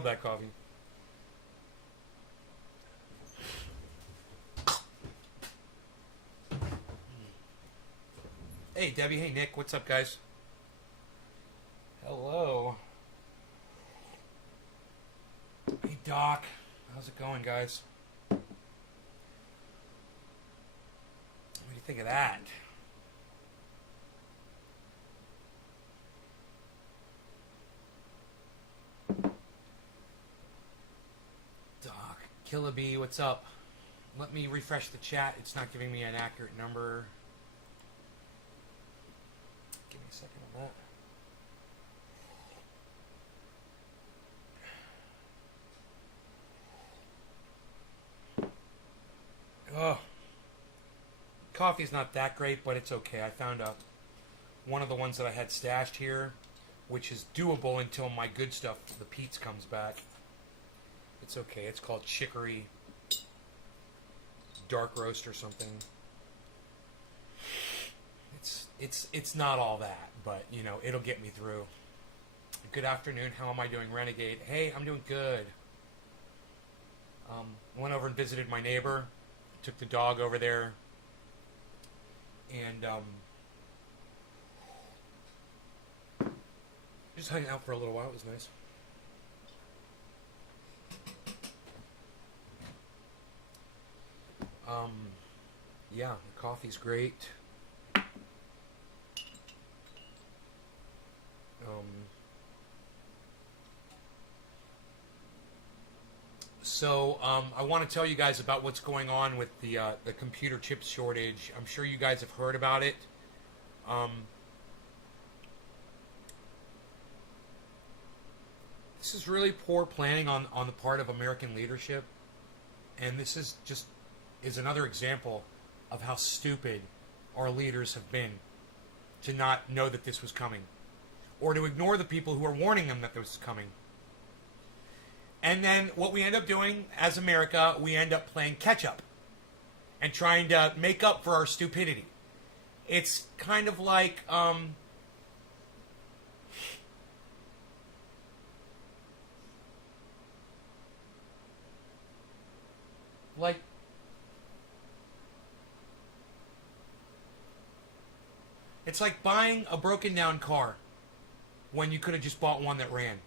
nailed that coffee. Hey, Debbie. Hey, Nick. What's up, guys? Hello. Hey, Doc. How's it going, guys? What do you think of that? Doc. Killer Bee, what's up? Let me refresh the chat. It's not giving me an accurate number. Give me a second on that. Oh. Coffee's not that great, but it's okay. I found one of the ones that I had stashed here, which is doable until my good stuff, the Pete's, comes back. It's okay. It's called Chicory Dark Roast or something. It's not all that, but you know, it'll get me through. Good afternoon. How am I doing, Renegade? Hey, I'm doing good. Went over and visited my neighbor. Took the dog over there. And just hung out for a little while. It was nice. Yeah, the coffee's great. So I want to tell you guys about what's going on with the computer chip shortage. I'm sure you guys have heard about it. This is really poor planning on the part of American leadership, and this is another example of how stupid our leaders have been to not know that this was coming, or to ignore the people who are warning them that this was coming. And then what we end up doing as America, we end up playing catch up and trying to make up for our stupidity. It's kind of like it's like buying a broken down car when you could have just bought one that ran.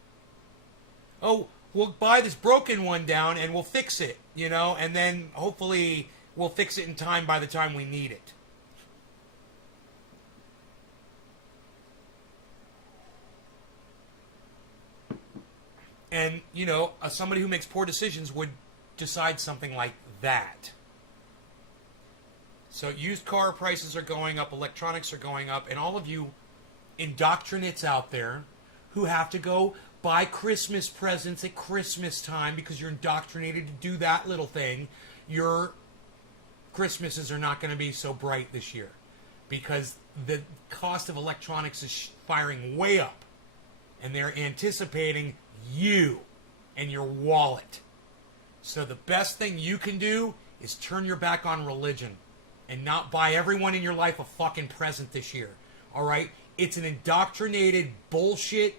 Oh, we'll buy this broken one down and we'll fix it, you know, and then hopefully we'll fix it in time by the time we need it. And, you know, somebody who makes poor decisions would decide something like that. So used car prices are going up, electronics are going up, and all of you indoctrinates out there who have to go buy Christmas presents at Christmas time because you're indoctrinated to do that little thing, your Christmases are not going to be so bright this year because the cost of electronics is firing way up, and they're anticipating you and your wallet. So the best thing you can do is turn your back on religion and not buy everyone in your life a fucking present this year. All right? It's an indoctrinated bullshit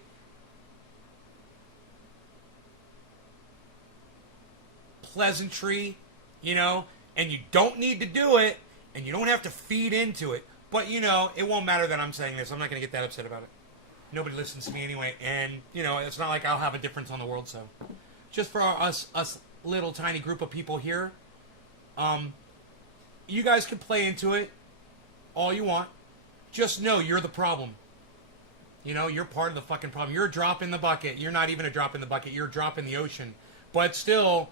pleasantry, you know, and you don't need to do it, and you don't have to feed into it. But, you know, it won't matter that I'm saying this. I'm not going to get that upset about it. Nobody listens to me anyway, and, you know, it's not like I'll have a difference on the world, so. Just for us little tiny group of people here, you guys can play into it all you want. Just know you're the problem. You know, you're part of the fucking problem. You're a drop in the bucket. You're not even a drop in the bucket. You're a drop in the ocean. But still,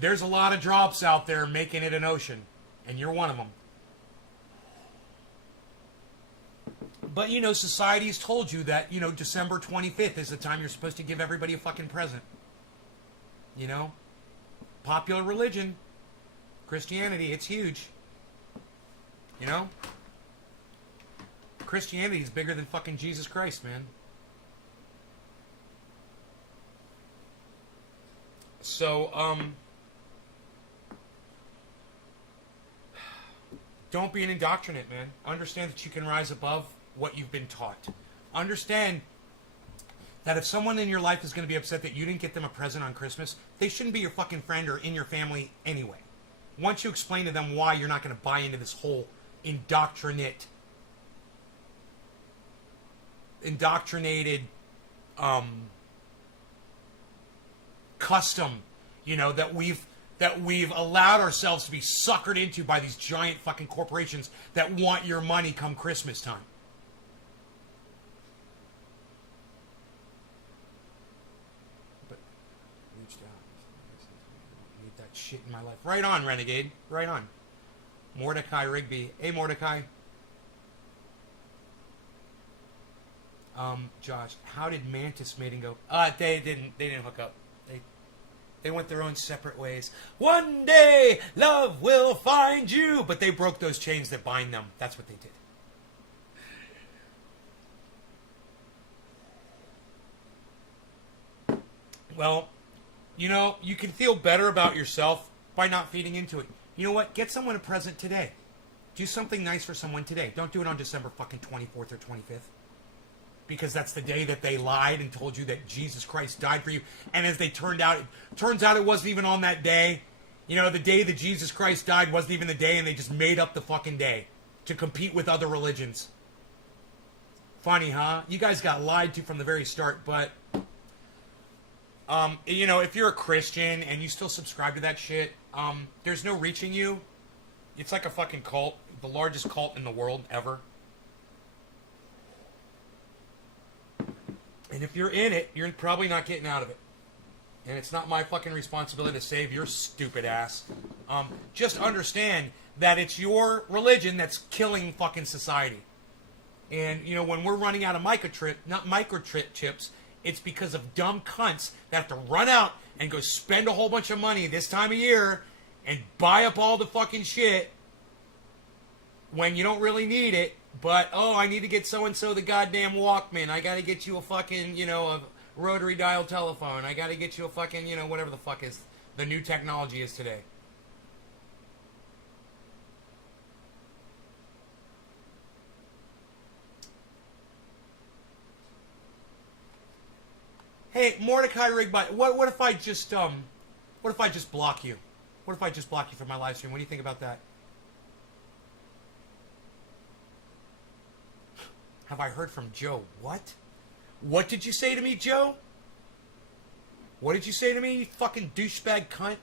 there's a lot of drops out there making it an ocean, and you're one of them. But, you know, society's told you that, you know, December 25th is the time you're supposed to give everybody a fucking present. You know? Popular religion. Christianity, it's huge. You know? Christianity is bigger than fucking Jesus Christ, man. So, don't be an indoctrinate, man. Understand that you can rise above what you've been taught. Understand that if someone in your life is going to be upset that you didn't get them a present on Christmas, they shouldn't be your fucking friend or in your family anyway. Once you explain to them why you're not going to buy into this whole indoctrinated custom, you know, that we've allowed ourselves to be suckered into by these giant fucking corporations that want your money come Christmas time. But reached out. I don't need that shit in my life. Right on, Renegade. Right on. Mordecai Rigby. Hey, Mordecai. Josh, how did Mantis mating go? They didn't hook up. They went their own separate ways. One day, love will find you. But they broke those chains that bind them. That's what they did. Well, you know, you can feel better about yourself by not feeding into it. You know what? Get someone a present today. Do something nice for someone today. Don't do it on December fucking 24th or 25th. Because that's the day that they lied and told you that Jesus Christ died for you. And as they turns out it wasn't even on that day. You know, the day that Jesus Christ died wasn't even the day, and they just made up the fucking day to compete with other religions. Funny, huh? You guys got lied to from the very start, but you know, if you're a Christian and you still subscribe to that shit, there's no reaching you. It's like a fucking cult, the largest cult in the world ever. And if you're in it, you're probably not getting out of it. And it's not my fucking responsibility to save your stupid ass. Just understand that it's your religion that's killing fucking society. And, you know, when we're running out of microchips, it's because of dumb cunts that have to run out and go spend a whole bunch of money this time of year and buy up all the fucking shit when you don't really need it. But, oh, I need to get so-and-so the goddamn Walkman. I gotta get you a fucking, you know, a rotary dial telephone. I gotta get you a fucking, you know, whatever the fuck is the new technology is today. Hey, Mordecai Rigby, what if I just block you? What if I just block you from my live stream? What do you think about that? Have I heard from Joe? What? What did you say to me, Joe? What did you say to me, you fucking douchebag cunt?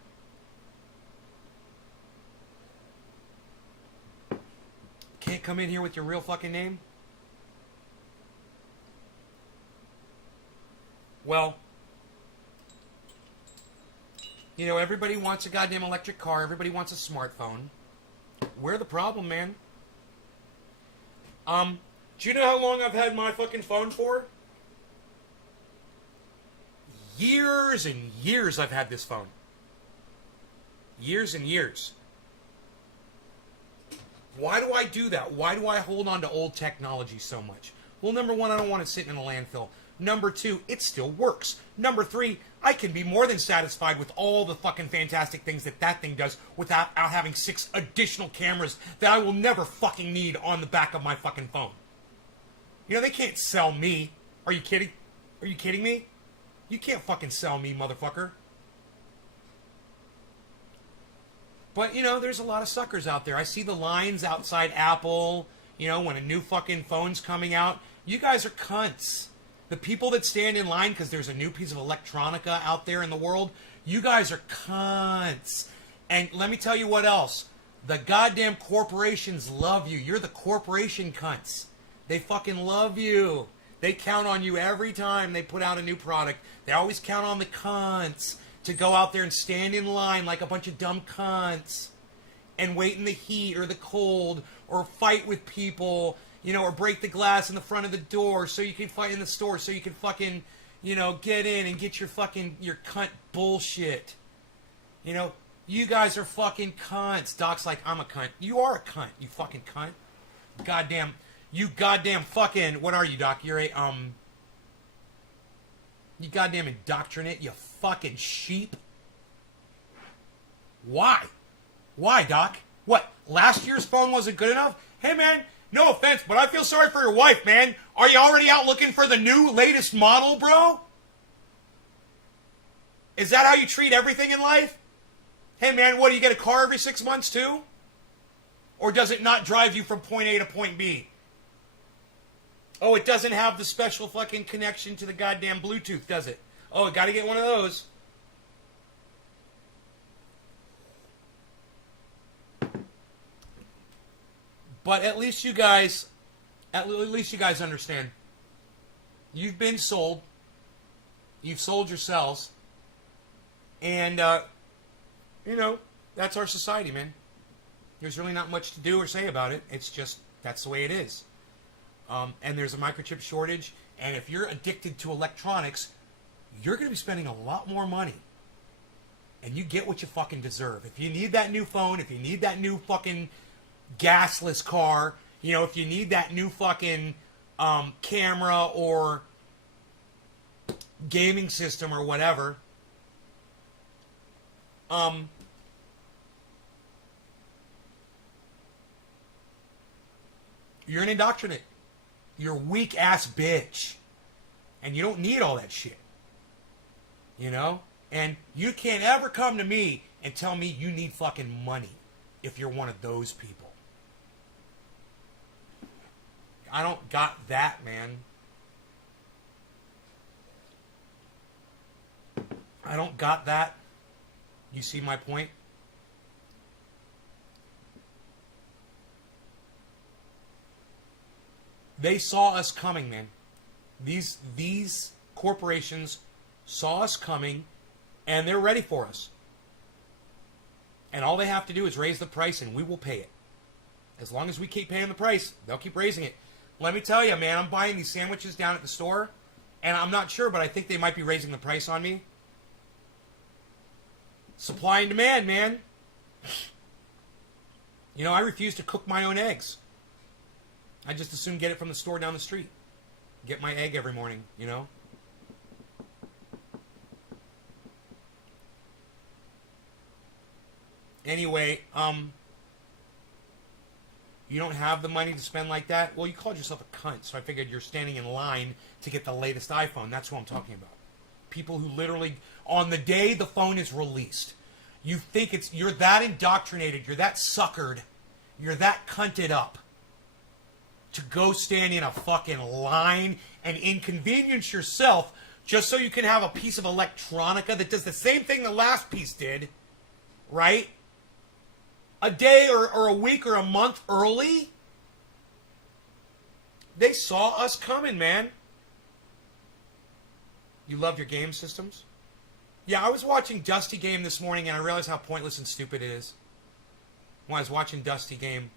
Can't come in here with your real fucking name? Well, you know, everybody wants a goddamn electric car. Everybody wants a smartphone. We're the problem, man. Do you know how long I've had my fucking phone for? Years and years I've had this phone. Years and years. Why do I do that? Why do I hold on to old technology so much? Well, number one, I don't want it sitting in a landfill. Number two, it still works. Number three, I can be more than satisfied with all the fucking fantastic things that thing does without having 6 additional cameras that I will never fucking need on the back of my fucking phone. You know, they can't sell me. Are you kidding? Are you kidding me? You can't fucking sell me, motherfucker. But, you know, there's a lot of suckers out there. I see the lines outside Apple, you know, when a new fucking phone's coming out. You guys are cunts. The people that stand in line because there's a new piece of electronica out there in the world, you guys are cunts. And let me tell you what else. The goddamn corporations love you. You're the corporation cunts. They fucking love you. They count on you every time they put out a new product. They always count on the cunts to go out there and stand in line like a bunch of dumb cunts and wait in the heat or the cold or fight with people, you know, or break the glass in the front of the door so you can fight in the store so you can fucking, you know, get in and get your cunt bullshit. You know, you guys are fucking cunts. Doc's like, I'm a cunt. You are a cunt, you fucking cunt. Goddamn. You goddamn fucking... What are you, Doc? You're a, You goddamn indoctrinate, you fucking sheep. Why? Why, Doc? What, last year's phone wasn't good enough? Hey, man, No offense, but I feel sorry for your wife, man. Are you already out looking for the new, latest model, bro? Is that how you treat everything in life? Hey, man, what, do you get a car every 6 months, too? Or does it not drive you from point A to point B? Oh, it doesn't have the special fucking connection to the goddamn Bluetooth, does it? Oh, gotta get one of those. But at least you guys understand. You've been sold. You've sold yourselves. And, that's our society, man. There's really not much to do or say about it. It's just, that's the way it is. And there's a microchip shortage. And if you're addicted to electronics, you're going to be spending a lot more money. And you get what you fucking deserve. If you need that new phone, if you need that new fucking gasless car, if you need that new fucking camera or gaming system or whatever, you're an indoctrinate. You're a weak ass bitch. And you don't need all that shit. And you can't ever come to me and tell me you need fucking money if you're one of those people. I don't got that, man. I don't got that. You see my point? They saw us coming, man. These corporations saw us coming, and they're ready for us. And all they have to do is raise the price, and we will pay it. As long as we keep paying the price, they'll keep raising it. Let me tell you, man, I'm buying these sandwiches down at the store, and I'm not sure, but I think they might be raising the price on me. Supply and demand, man. I refuse to cook my own eggs. I just as soon get it from the store down the street. Get my egg every morning, Anyway, you don't have the money to spend like that? Well, you called yourself a cunt, so I figured you're standing in line to get the latest iPhone. That's what I'm talking about. People who literally, on the day the phone is released, you think you're that indoctrinated, you're that suckered, you're that cunted up to go stand in a fucking line and inconvenience yourself just so you can have a piece of electronica that does the same thing the last piece did, right? A day or a week or a month early. They saw us coming, man. You love your game systems? Yeah, I was watching Dusty Game this morning and I realized how pointless and stupid it is. When I was watching Dusty Game,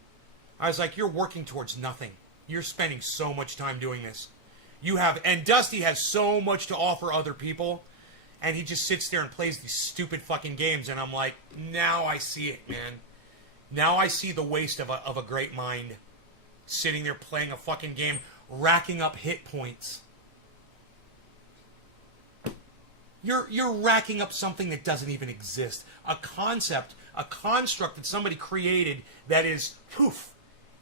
I was like, you're working towards nothing. You're spending so much time doing this. And Dusty has so much to offer other people, and he just sits there and plays these stupid fucking games, and I'm like, now I see it, man. Now I see the waste of a great mind sitting there playing a fucking game, racking up hit points. You're racking up something that doesn't even exist. A concept, a construct that somebody created that is, poof,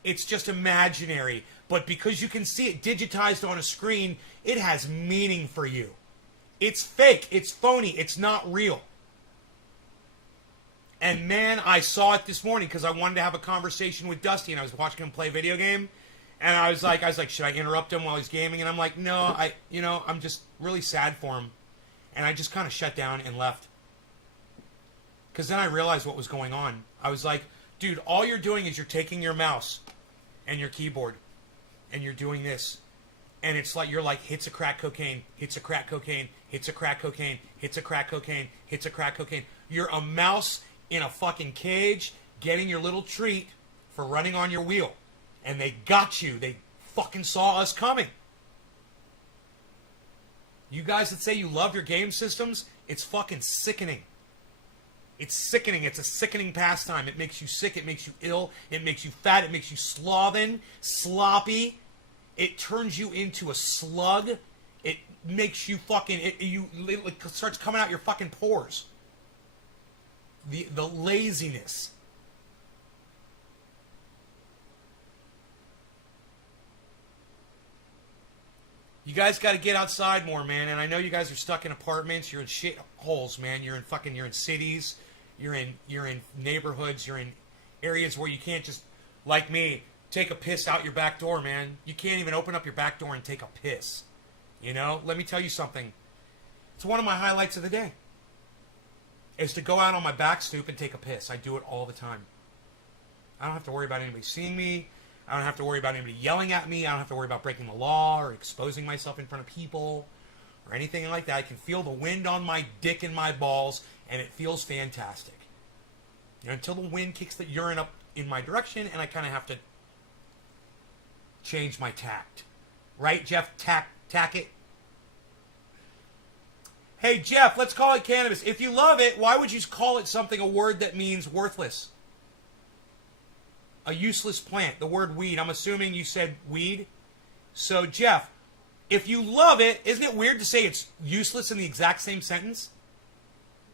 it's just imaginary. But because you can see it digitized on a screen, it has meaning for you. It's fake. It's phony. It's not real. And man, I saw it this morning because I wanted to have a conversation with Dusty, and I was watching him play a video game. And I was like, should I interrupt him while he's gaming? And I'm like, no, I'm just really sad for him. And I just kind of shut down and left. Because then I realized what was going on. I was like, dude, all you're doing is you're taking your mouse and your keyboard and you're doing this. And it's like, you're like, hits a crack cocaine, hits a crack cocaine, hits a crack cocaine, hits a crack cocaine, hits a crack cocaine. You're a mouse in a fucking cage getting your little treat for running on your wheel. And they got you. They fucking saw us coming. You guys that say you love your game systems, it's fucking sickening. It's sickening. It's a sickening pastime. It makes you sick. It makes you ill. It makes you fat. It makes you sloppy. It turns you into a slug. It makes you fucking... It starts coming out your fucking pores. The laziness. You guys got to get outside more, man. And I know you guys are stuck in apartments. You're in shit holes, man. You're in cities. You're in neighborhoods. You're in areas where you can't just, like me, take a piss out your back door, man. You can't even open up your back door and take a piss. You know? Let me tell you something. It's one of my highlights of the day. Is to go out on my back stoop and take a piss. I do it all the time. I don't have to worry about anybody seeing me. I don't have to worry about anybody yelling at me. I don't have to worry about breaking the law or exposing myself in front of people or anything like that. I can feel the wind on my dick and my balls, and it feels fantastic. You know, until the wind kicks the urine up in my direction, and I kind of have to change my tact. Right, Jeff? Tack it. Hey, Jeff, let's call it cannabis. If you love it, why would you call it something, a word that means worthless? A useless plant. The word weed. I'm assuming you said weed. So, Jeff, if you love it, isn't it weird to say it's useless in the exact same sentence?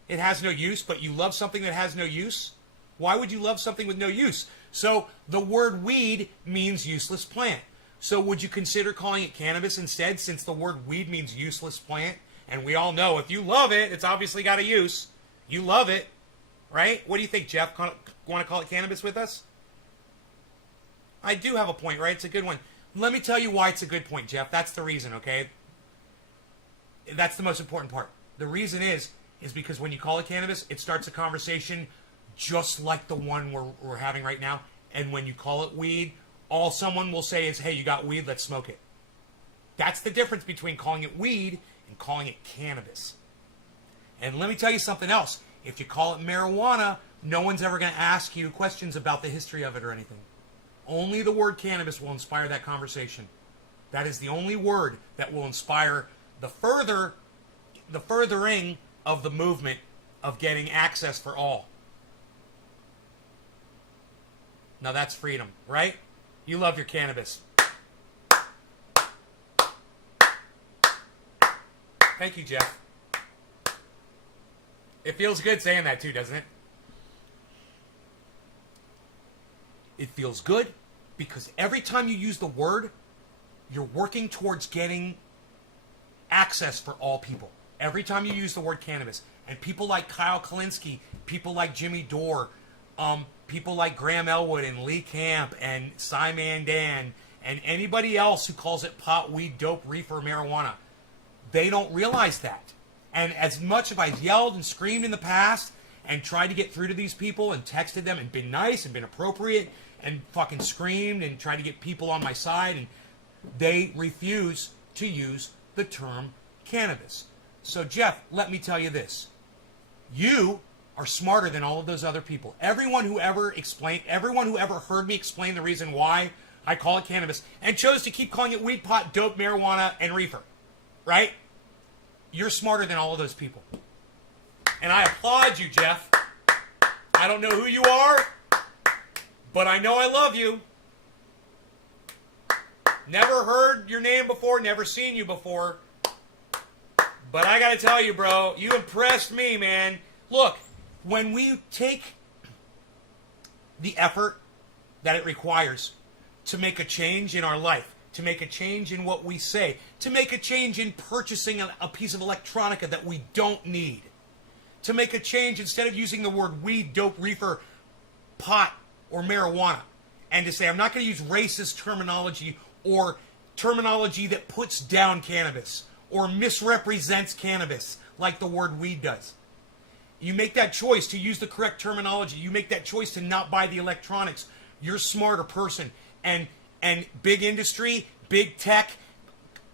It has no use, but you love something that has no use? Why would you love something with no use? So, the word weed means useless plant. So, would you consider calling it cannabis instead, since the word weed means useless plant? And we all know if you love it, it's obviously got a use. You love it, right? What do you think, Jeff? Want to call it cannabis with us? I do have a point, right? It's a good one. Let me tell you why it's a good point, Jeff. That's the reason, okay? That's the most important part. The reason is because when you call it cannabis, it starts a conversation just like the one we're having right now. And when you call it weed, all someone will say is, hey, you got weed, let's smoke it. That's the difference between calling it weed and calling it cannabis. And let me tell you something else. If you call it marijuana, no one's ever going to ask you questions about the history of it or anything. Only the word cannabis will inspire that conversation. That is the only word that will inspire the furthering of the movement of getting access for all. Now that's freedom, right? You love your cannabis. Thank you, Jeff. It feels good saying that too, doesn't it? It feels good because every time you use the word, you're working towards getting access for all people. Every time you use the word cannabis. And people like Kyle Kalinske, people like Jimmy Dore, people like Graham Elwood and Lee Camp and Simon Dan and anybody else who calls it pot, weed, dope, reefer, marijuana. They don't realize that. And as much as I've yelled and screamed in the past and tried to get through to these people and texted them and been nice and been appropriate and fucking screamed and tried to get people on my side, and they refuse to use the term cannabis. So, Jeff, let me tell you this. You are smarter than all of those other people. Everyone who ever heard me explain the reason why I call it cannabis and chose to keep calling it weed, pot, dope, marijuana, and reefer. Right? You're smarter than all of those people. And I applaud you, Jeff. I don't know who you are, but I know I love you. Never heard your name before, never seen you before. But I gotta tell you, bro, you impressed me, man. Look, when we take the effort that it requires to make a change in our life, to make a change in what we say, to make a change in purchasing a piece of electronica that we don't need, to make a change instead of using the word weed, dope, reefer, pot, or marijuana, and to say I'm not going to use racist terminology or terminology that puts down cannabis or misrepresents cannabis like the word weed does. You make that choice to use the correct terminology. You make that choice to not buy the electronics. You're a smarter person. And big industry, big tech,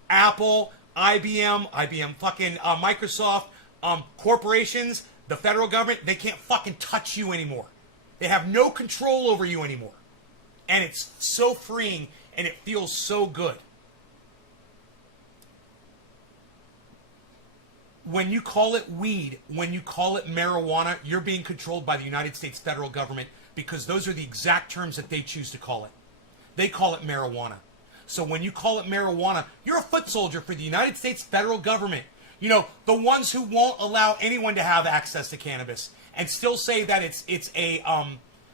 Apple, IBM, Microsoft, corporations, the federal government, they can't fucking touch you anymore. They have no control over you anymore. And it's so freeing and it feels so good. When you call it weed, when you call it marijuana, you're being controlled by the United States federal government because those are the exact terms that they choose to call it. They call it marijuana. So when you call it marijuana, you're a foot soldier for the United States federal government. You know, the ones who won't allow anyone to have access to cannabis and still say that it's a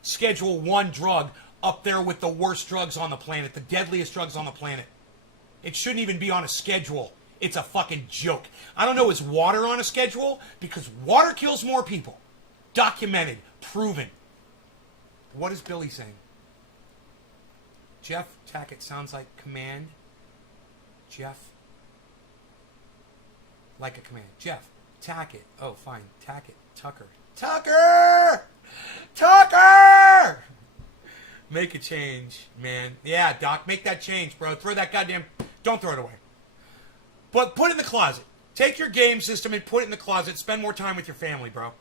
Schedule 1 drug up there with the worst drugs on the planet, the deadliest drugs on the planet. It shouldn't even be on a schedule. It's a fucking joke. I don't know, is water on a schedule? Because water kills more people. Documented. Proven. What is Billy saying? Jeff Tackett sounds like command. Jeff. Like a command. Jeff. Tackett. Oh, fine. Tackett. Tucker. Tucker! Tucker! Make a change, man. Yeah, Doc, make that change, bro. Throw that goddamn... Don't throw it away. But put it in the closet. Take your game system and put it in the closet. Spend more time with your family, bro.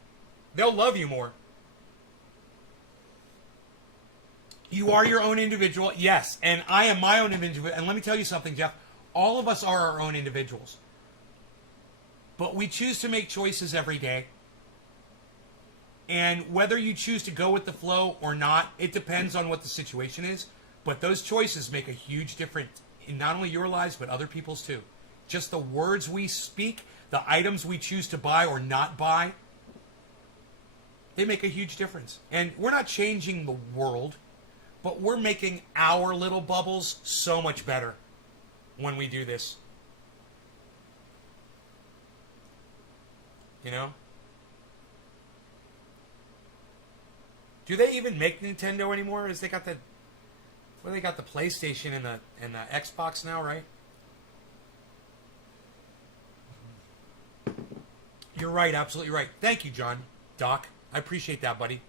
They'll love you more. You are your own individual. Yes, and I am my own individual. And let me tell you something, Jeff. All of us are our own individuals. But we choose to make choices every day. And whether you choose to go with the flow or not, it depends on what the situation is. But those choices make a huge difference in not only your lives, but other people's too. Just the words we speak, the items we choose to buy or not buy, they make a huge difference. And we're not changing the world, but we're making our little bubbles so much better when we do this. You know? Do they even make Nintendo anymore? Is they got the PlayStation and the Xbox now, right? You're right, absolutely right. Thank you, John. Doc, I appreciate that, buddy.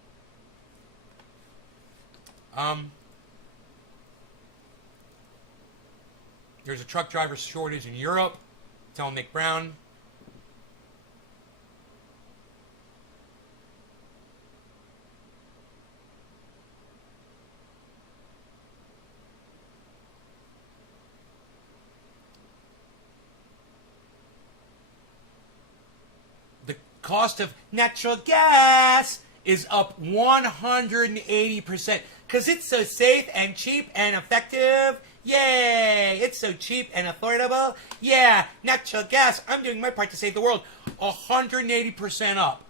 There's a truck driver shortage in Europe. Tell Nick Brown. The cost of natural gas is up 180% because it's so safe and cheap and effective. Yay! It's so cheap and affordable. Yeah, natural gas. I'm doing my part to save the world. 180% up.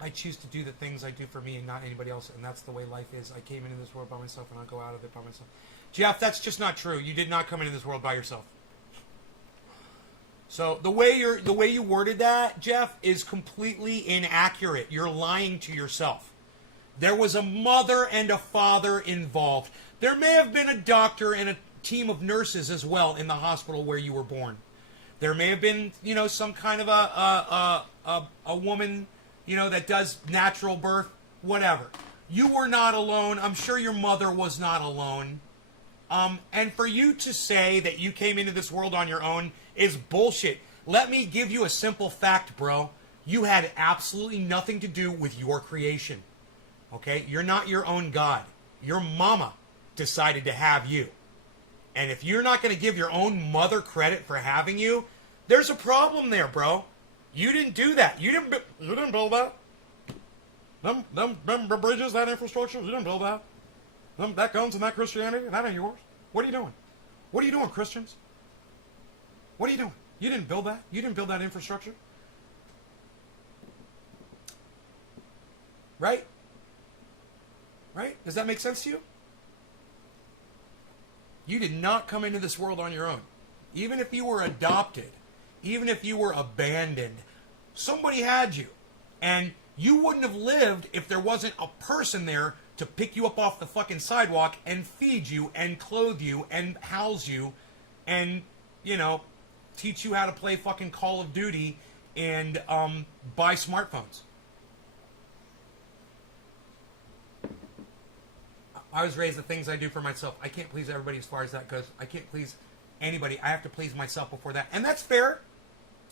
I choose to do the things I do for me and not anybody else, and that's the way life is. I came into this world by myself, and I'll go out of it by myself. Jeff, that's just not true. You did not come into this world by yourself. So the way you worded that, Jeff, is completely inaccurate. You're lying to yourself. There was a mother and a father involved. There may have been a doctor and a team of nurses as well in the hospital where you were born. There may have been, some kind of a woman, that does natural birth, whatever. You were not alone. I'm sure your mother was not alone. And for you to say that you came into this world on your own is bullshit. Let me give you a simple fact, bro. You had absolutely nothing to do with your creation. Okay? You're not your own God. Your mama decided to have you. And if you're not going to give your own mother credit for having you, there's a problem there, bro. You didn't do that. You didn't build that. Them bridges, that infrastructure, you didn't build that. That guns and that Christianity, that ain't yours. What are you doing? What are you doing, Christians? What are you doing? You didn't build that. You didn't build that infrastructure. Right? Right? Does that make sense to you? You did not come into this world on your own. Even if you were adopted, even if you were abandoned, somebody had you. And you wouldn't have lived if there wasn't a person there to pick you up off the fucking sidewalk and feed you and clothe you and house you and, teach you how to play fucking Call of Duty and buy smartphones. I was raised the things I do for myself. I can't please everybody as far as that goes. I can't please anybody. I have to please myself before that. And that's fair.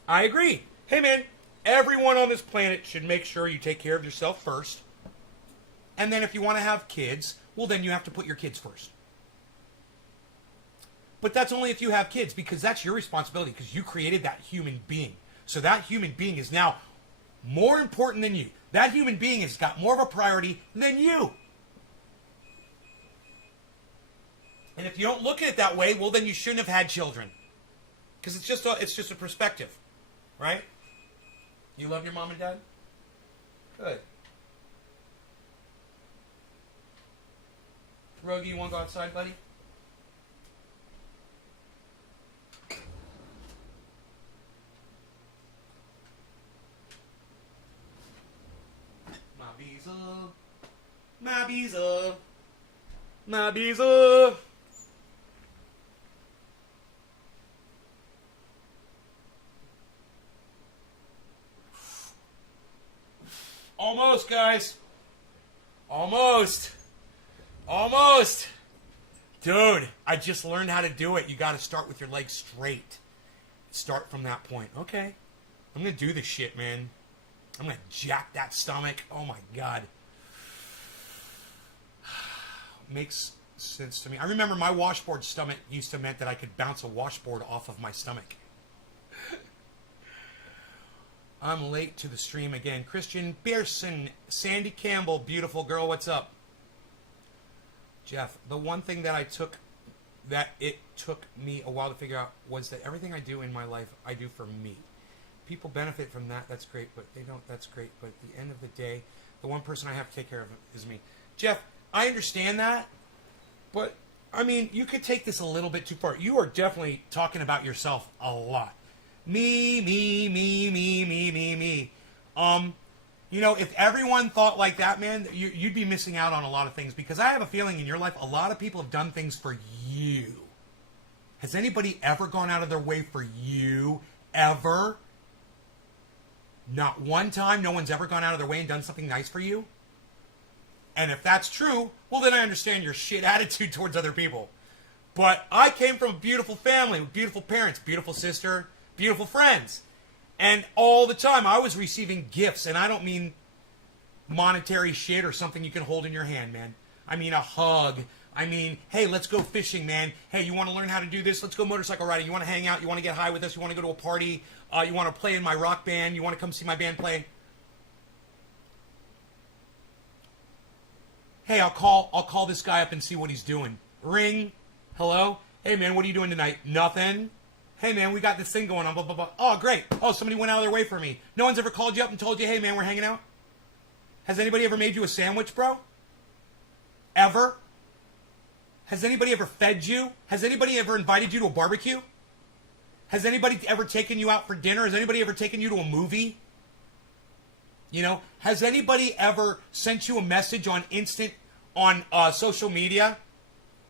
I agree. Hey, man, everyone on this planet should make sure you take care of yourself first. And then if you want to have kids, well, then you have to put your kids first. But that's only if you have kids, because that's your responsibility, because you created that human being. So that human being is now more important than you. That human being has got more of a priority than you. And if you don't look at it that way, well, then you shouldn't have had children. Because it's just a perspective. Right? You love your mom and dad? Good. Rogie, you want to go outside, buddy? My visa. My visa. My visa. Almost, guys. Almost. Almost. Dude, I just learned how to do it. You got to start with your legs straight. Start from that point. Okay. I'm going to do this shit, man. I'm going to jack that stomach. Oh, my God. Makes sense to me. I remember my washboard stomach used to meant that I could bounce a washboard off of my stomach. I'm late to the stream again. Christian Pearson, Sandy Campbell, beautiful girl, what's up? Jeff, the one thing that it took me a while to figure out was that everything I do in my life, I do for me. People benefit from that, that's great, but they don't, that's great. But at the end of the day, the one person I have to take care of is me. Jeff, I understand that, but, I mean, you could take this a little bit too far. You are definitely talking about yourself a lot. Me. You know, if everyone thought like that, man, you'd be missing out on a lot of things. Because I have a feeling in your life, a lot of people have done things for you. Has anybody ever gone out of their way for you? Ever? Not one time. No one's ever gone out of their way and done something nice for you? And if that's true, well, then I understand your shit attitude towards other people. But I came from a beautiful family with beautiful parents, beautiful sister, beautiful friends. And all the time I was receiving gifts, and I don't mean monetary shit or something you can hold in your hand, man. I mean a hug. I mean, hey, let's go fishing, man. Hey, you want to learn how to do this? Let's go motorcycle riding. You want to hang out? You want to get high with us? You want to go to a party? You want to play in my rock band? You want to come see my band play? Hey, I'll call this guy up and see what he's doing. Ring. Hello? Hey, man, what are you doing tonight? Nothing. Hey, man, we got this thing going on, blah, blah, blah. Oh, great. Oh, somebody went out of their way for me. No one's ever called you up and told you, hey, man, we're hanging out? Has anybody ever made you a sandwich, bro? Ever? Has anybody ever fed you? Has anybody ever invited you to a barbecue? Has anybody ever taken you out for dinner? Has anybody ever taken you to a movie? You know, has anybody ever sent you a message on social media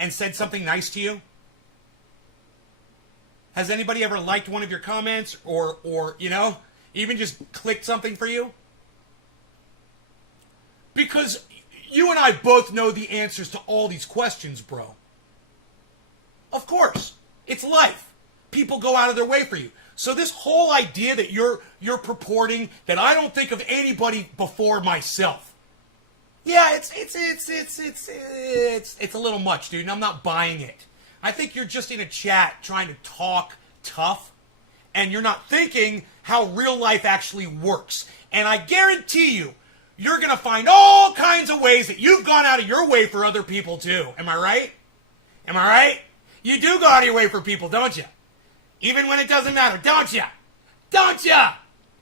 and said something nice to you? Has anybody ever liked one of your comments or you know, even just clicked something for you? Because you and I both know the answers to all these questions, bro. Of course. It's life. People go out of their way for you. So this whole idea that you're purporting that I don't think of anybody before myself. Yeah, it's a little much, dude, and I'm not buying it. I think you're just in a chat trying to talk tough, and you're not thinking how real life actually works. And I guarantee you're going to find all kinds of ways that you've gone out of your way for other people too. Am I right? Am I right? You do go out of your way for people, don't you? Even when it doesn't matter, don't you? Don't you?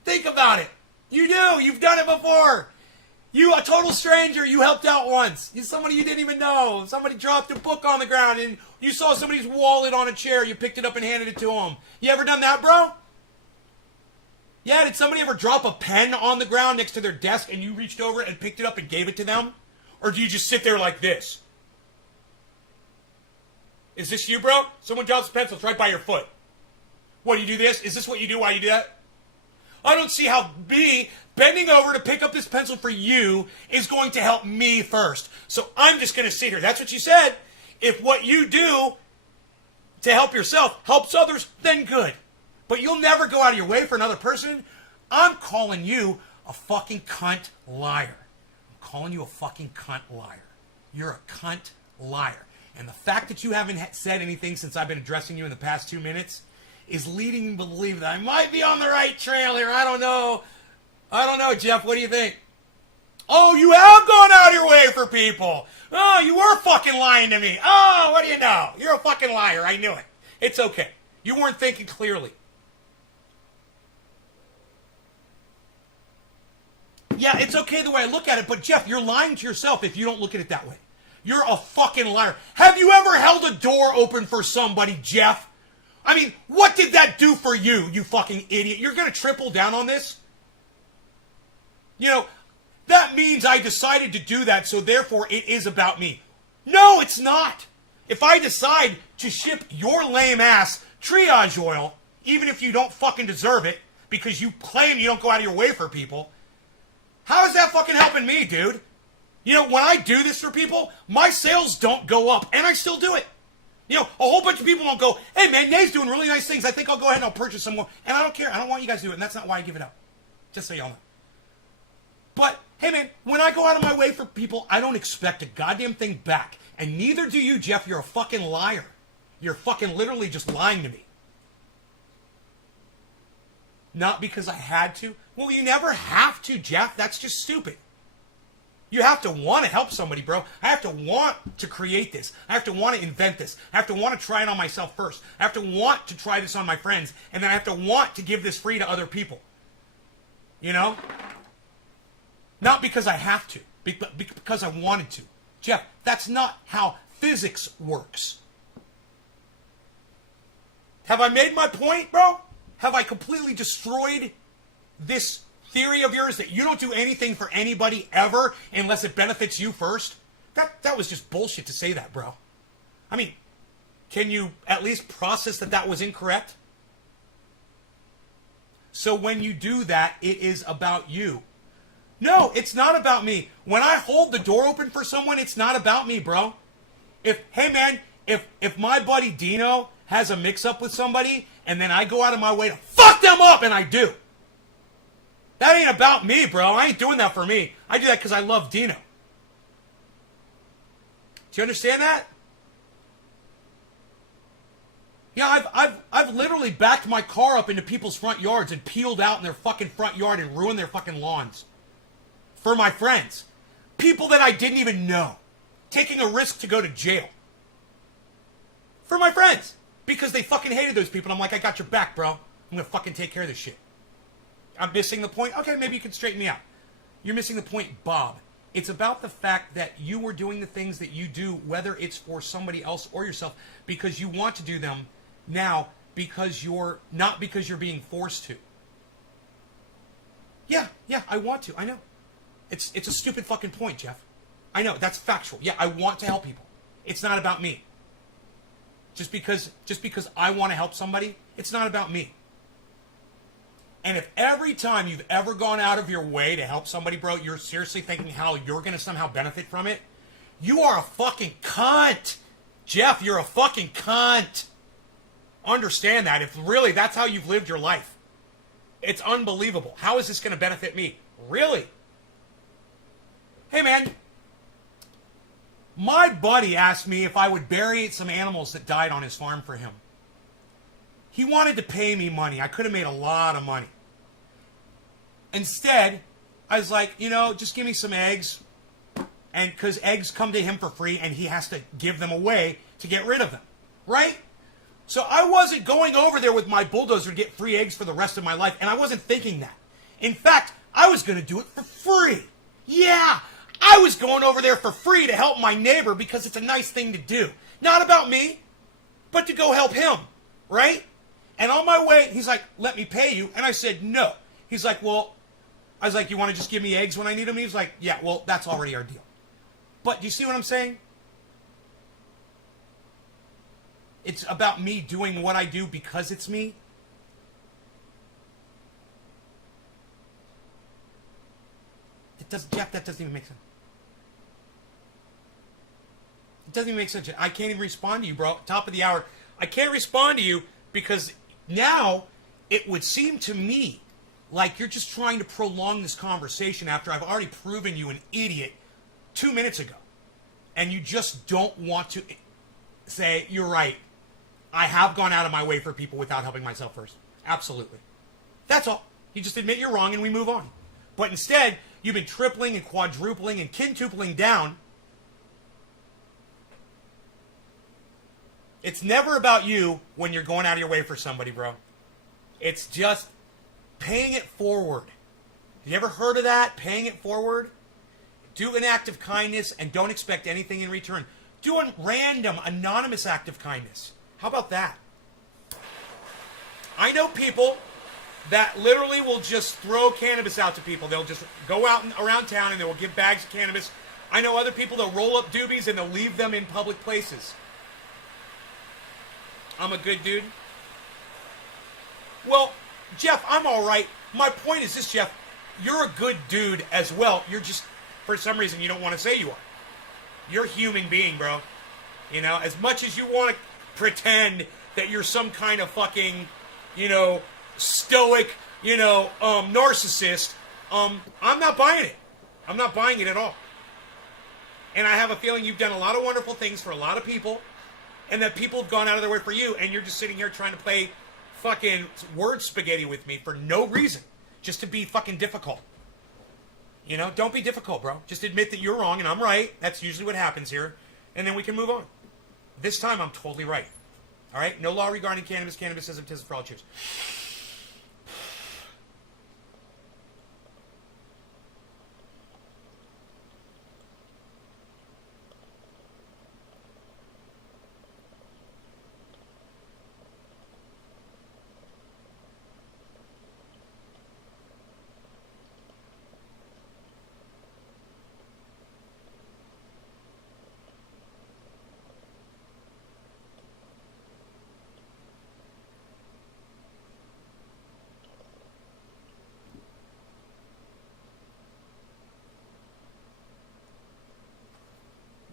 Think about it. You do. You've done it before. You, a total stranger, you helped out once. You, somebody you didn't even know. Somebody dropped a book on the ground and you saw somebody's wallet on a chair. You picked it up and handed it to them. You ever done that, bro? Yeah, did somebody ever drop a pen on the ground next to their desk and you reached over and picked it up and gave it to them? Or do you just sit there like this? Is this you, bro? Someone drops a pencil, it's right by your foot. What, do you do this? Is this what you do while you do that? I don't see how me bending over to pick up this pencil for you is going to help me first. So I'm just going to sit here. That's what you said. If what you do to help yourself helps others, then good. But you'll never go out of your way for another person. I'm calling you a fucking cunt liar. I'm calling you a fucking cunt liar. You're a cunt liar. And the fact that you haven't said anything since I've been addressing you in the past 2 minutes is leading me to believe that I might be on the right trail here. I don't know. I don't know, Jeff. What do you think? Oh, you have gone out of your way for people. Oh, you were fucking lying to me. Oh, what do you know? You're a fucking liar. I knew it. It's okay. You weren't thinking clearly. Yeah, it's okay the way I look at it, but Jeff, you're lying to yourself if you don't look at it that way. You're a fucking liar. Have you ever held a door open for somebody, Jeff? I mean, what did that do for you, you fucking idiot? You're going to triple down on this? You know, that means I decided to do that, so therefore it is about me. No, it's not. If I decide to ship your lame ass triage oil, even if you don't fucking deserve it, because you claim you don't go out of your way for people, how is that fucking helping me, dude? You know, when I do this for people, my sales don't go up, and I still do it. You know, a whole bunch of people don't go, hey man, Nate's doing really nice things, I think I'll go ahead and I'll purchase some more. And I don't care, I don't want you guys to do it, and that's not why I give it up. Just so y'all know. But, hey man, when I go out of my way for people, I don't expect a goddamn thing back. And neither do you, Jeff. You're a fucking liar. You're fucking literally just lying to me. Not because I had to. Well, you never have to, Jeff. That's just stupid. You have to want to help somebody, bro. I have to want to create this. I have to want to invent this. I have to want to try it on myself first. I have to want to try this on my friends. And then I have to want to give this free to other people. You know? Not because I have to, but because I wanted to. Jeff, that's not how physics works. Have I made my point, bro? Have I completely destroyed this theory of yours that you don't do anything for anybody ever unless it benefits you first? That was just bullshit to say that, bro. I mean, can you at least process that that was incorrect? So when you do that, it is about you. No, it's not about me. When I hold the door open for someone, it's not about me, bro. Hey man, if my buddy Dino has a mix-up with somebody, and then I go out of my way to fuck them up, and I do. That ain't about me, bro. I ain't doing that for me. I do that because I love Dino. Do you understand that? Yeah, I've literally backed my car up into people's front yards and peeled out in their fucking front yard and ruined their fucking lawns. For my friends. People that I didn't even know. Taking a risk to go to jail. For my friends. Because they fucking hated those people. And I'm like, I got your back, bro. I'm going to fucking take care of this shit. I'm missing the point. Okay, maybe you can straighten me out. You're missing the point, Bob. It's about the fact that you were doing the things that you do, whether it's for somebody else or yourself, because you want to do them now, because you're not because you're being forced to. Yeah, I want to. I know. It's a stupid fucking point, Jeff. I know, that's factual. Yeah, I want to help people. It's not about me. Just because I want to help somebody, it's not about me. And if every time you've ever gone out of your way to help somebody, bro, you're seriously thinking how you're going to somehow benefit from it, you are a fucking cunt. Jeff, you're a fucking cunt. Understand that. If really that's how you've lived your life. It's unbelievable. How is this going to benefit me? Really? Hey, man. My buddy asked me if I would bury some animals that died on his farm for him. He wanted to pay me money. I could have made a lot of money. Instead, I was like, just give me some eggs. And because eggs come to him for free and he has to give them away to get rid of them. Right? So I wasn't going over there with my bulldozer to get free eggs for the rest of my life. And I wasn't thinking that. In fact, I was going to do it for free. Yeah, I was going over there for free to help my neighbor because it's a nice thing to do. Not about me, but to go help him. Right? And on my way, he's like, let me pay you. And I said, no. He's like, well, I was like, you want to just give me eggs when I need them? He's like, yeah, well, that's already our deal. But do you see what I'm saying? It's about me doing what I do because it's me. Jeff, that doesn't even make sense. It doesn't even make sense. I can't even respond to you, bro. Top of the hour. I can't respond to you because now it would seem to me like you're just trying to prolong this conversation after I've already proven you an idiot 2 minutes ago. And you just don't want to say, you're right. I have gone out of my way for people without helping myself first. Absolutely. That's all. You just admit you're wrong and we move on. But instead, you've been tripling and quadrupling and quintupling down. It's never about you when you're going out of your way for somebody, bro. It's just paying it forward. You ever heard of that? Paying it forward? Do an act of kindness and don't expect anything in return. Do a random, anonymous act of kindness. How about that? I know people that literally will just throw cannabis out to people. They'll just go out around town and they will give bags of cannabis. I know other people that roll up doobies and they'll leave them in public places. I'm a good dude. Well, Jeff, I'm all right. My point is this, Jeff. You're a good dude as well. You're just, for some reason, you don't want to say you are. You're a human being, bro. You know, as much as you want to pretend that you're some kind of fucking, you know, stoic, you know, narcissist, I'm not buying it. I'm not buying it at all. And I have a feeling you've done a lot of wonderful things for a lot of people, and that people have gone out of their way for you, and you're just sitting here trying to play fucking word spaghetti with me for no reason. Just to be fucking difficult. You know, don't be difficult, bro. Just admit that you're wrong and I'm right. That's usually what happens here. And then we can move on. This time I'm totally right. All right? No law regarding cannabis. Cannabis isn't for all. Cheers.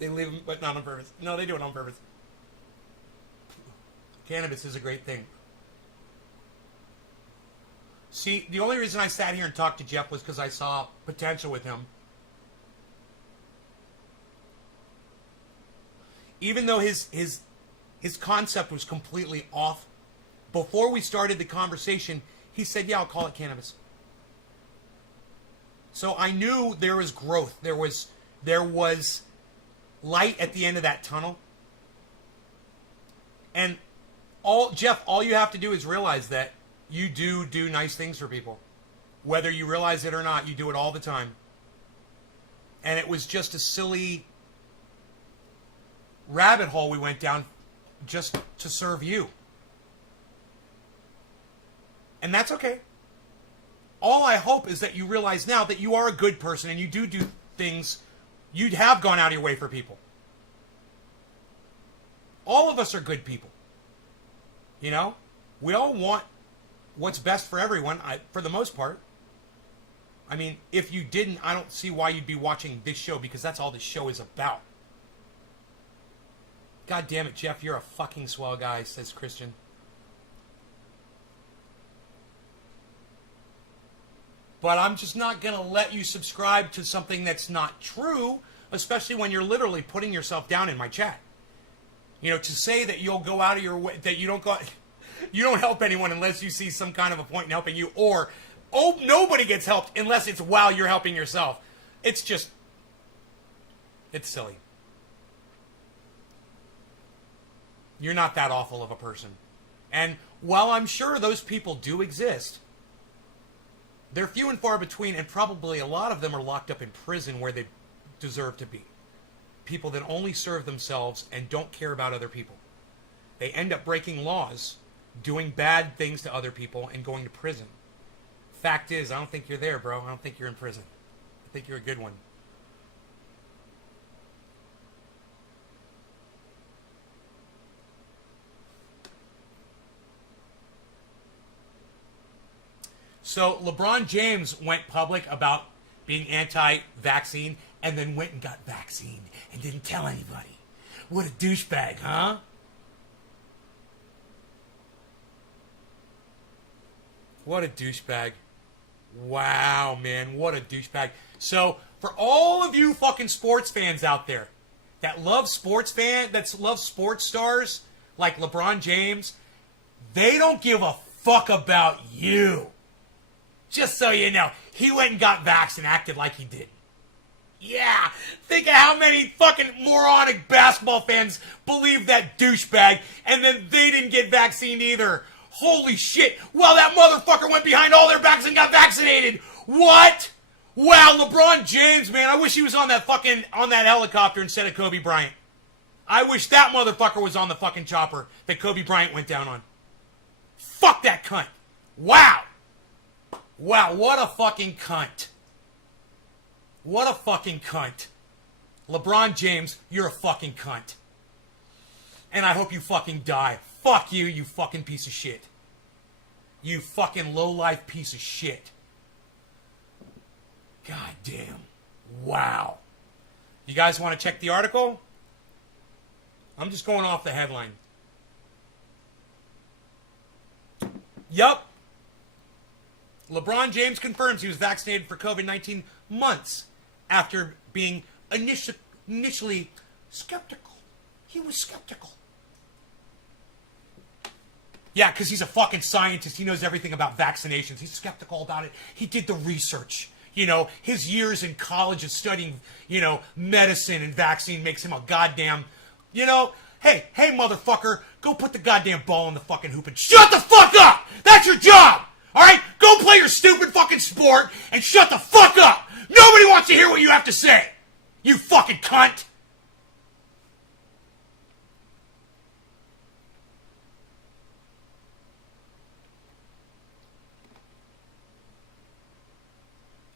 They leave them, but not on purpose. No, they do it on purpose. Cannabis is a great thing. See, the only reason I sat here and talked to Jeff was because I saw potential with him. Even though his concept was completely off, before we started the conversation, he said, yeah, I'll call it cannabis. So I knew there was growth. There was light at the end of that tunnel. And Jeff, all you have to do is realize that you do nice things for people. Whether you realize it or not, you do it all the time. And it was just a silly rabbit hole we went down just to serve you. And that's okay. All I hope is that you realize now that you are a good person and you do things. You have gone out of your way for people. All of us are good people. You know? We all want what's best for everyone, for the most part. I mean, if you didn't, I don't see why you'd be watching this show, because that's all this show is about. God damn it, Jeff, you're a fucking swell guy, says Christian. But I'm just not going to let you subscribe to something that's not true, especially when you're literally putting yourself down in my chat. You know, to say that you'll go out of your way, that you don't help anyone unless you see some kind of a point in helping you, or, oh, nobody gets helped unless it's while you're helping yourself. It's just, it's silly. You're not that awful of a person. And while I'm sure those people do exist, they're few and far between, and probably a lot of them are locked up in prison where they deserve to be. People that only serve themselves and don't care about other people. They end up breaking laws, doing bad things to other people, and going to prison. Fact is, I don't think you're there, bro. I don't think you're in prison. I think you're a good one. So LeBron James went public about being anti-vaccine and then went and got vaccine and didn't tell anybody. What a douchebag, huh? What a douchebag. Wow, man, what a douchebag. So, for all of you fucking sports fans out there that love sports stars like LeBron James, they don't give a fuck about you. Just so you know, he went and got vaxxed and acted like he did. Yeah, think of how many fucking moronic basketball fans believe that douchebag, and then they didn't get vaccinated either. Holy shit. Well, that motherfucker went behind all their backs and got vaccinated. What? Wow, LeBron James, man, I wish he was on that helicopter instead of Kobe Bryant. I wish that motherfucker was on the fucking chopper that Kobe Bryant went down on. Fuck that cunt. Wow. Wow, what a fucking cunt. What a fucking cunt. LeBron James, you're a fucking cunt. And I hope you fucking die. Fuck you, you fucking piece of shit. You fucking low-life piece of shit. God damn. Wow. You guys want to check the article? I'm just going off the headline. Yup. LeBron James confirms he was vaccinated for COVID-19 months after being initially skeptical. He was skeptical. Yeah, because he's a fucking scientist. He knows everything about vaccinations. He's skeptical about it. He did the research. You know, his years in college of studying, medicine and vaccine makes him a goddamn, hey, motherfucker, go put the goddamn ball in the fucking hoop and shut the fuck up! That's your job! Alright? Go play your stupid fucking sport and shut the fuck up! Nobody wants to hear what you have to say! You fucking cunt!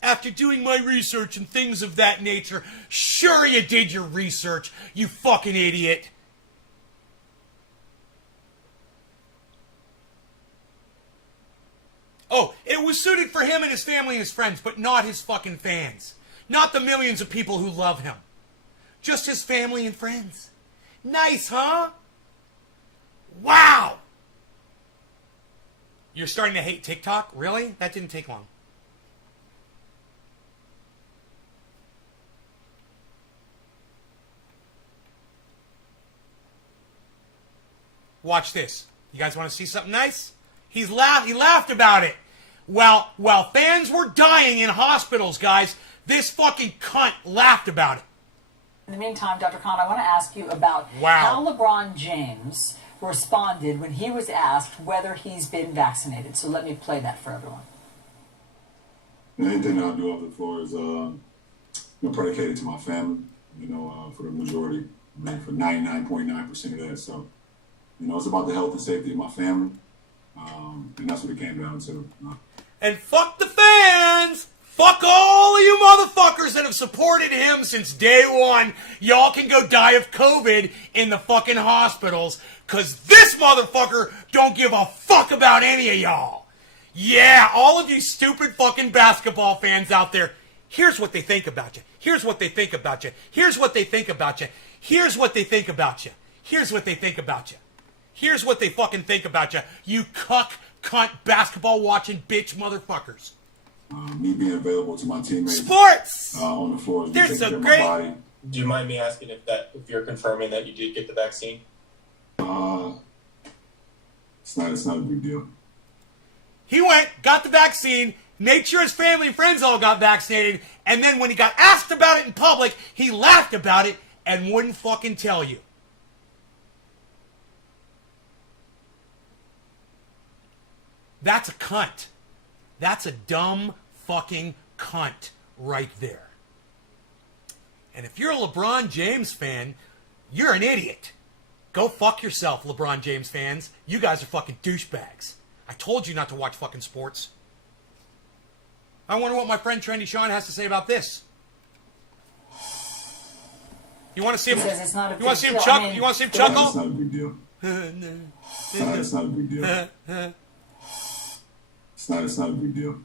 After doing my research and things of that nature, sure you did your research, you fucking idiot. Oh, it was suited for him and his family and his friends, but not his fucking fans. Not the millions of people who love him. Just his family and friends. Nice, huh? Wow! You're starting to hate TikTok? Really? That didn't take long. Watch this. You guys want to see something nice? He laughed about it. While fans were dying in hospitals, guys, this fucking cunt laughed about it. In the meantime, Dr. Khan, I want to ask you about how LeBron James responded when he was asked whether he's been vaccinated. So let me play that for everyone. Anything that I do off the floor is predicated to my family, for the majority, for 99.9% of that. So, it's about the health and safety of my family, and that's what it came down to. And fuck the fans! Fuck all of you motherfuckers that have supported him since day one. Y'all can go die of COVID in the fucking hospitals, because this motherfucker don't give a fuck about any of y'all. Yeah, all of you stupid fucking basketball fans out there, here's what they think about you. Here's what they think about you. Here's what they think about you. Here's what they think about you. Here's what they think about you. Here's what they fucking think about you. You cuck, cunt, basketball-watching bitch motherfuckers. Me being available to my teammates. Sports! On the floor. They're so great. Body. Do you mind me asking if you're confirming that you did get the vaccine? It's not a big deal. He went, got the vaccine, made sure his family and friends all got vaccinated, and then when he got asked about it in public, he laughed about it and wouldn't fucking tell you. That's a cunt. That's a dumb fucking cunt right there. And if you're a LeBron James fan, you're an idiot. Go fuck yourself, LeBron James fans. You guys are fucking douchebags. I told you not to watch fucking sports. I wonder what my friend Trendy Sean has to say about this. You want to see him? You want to see him chuckle? You want to see him chuckle? It's not a big deal. It's not a big deal. It's not a big deal.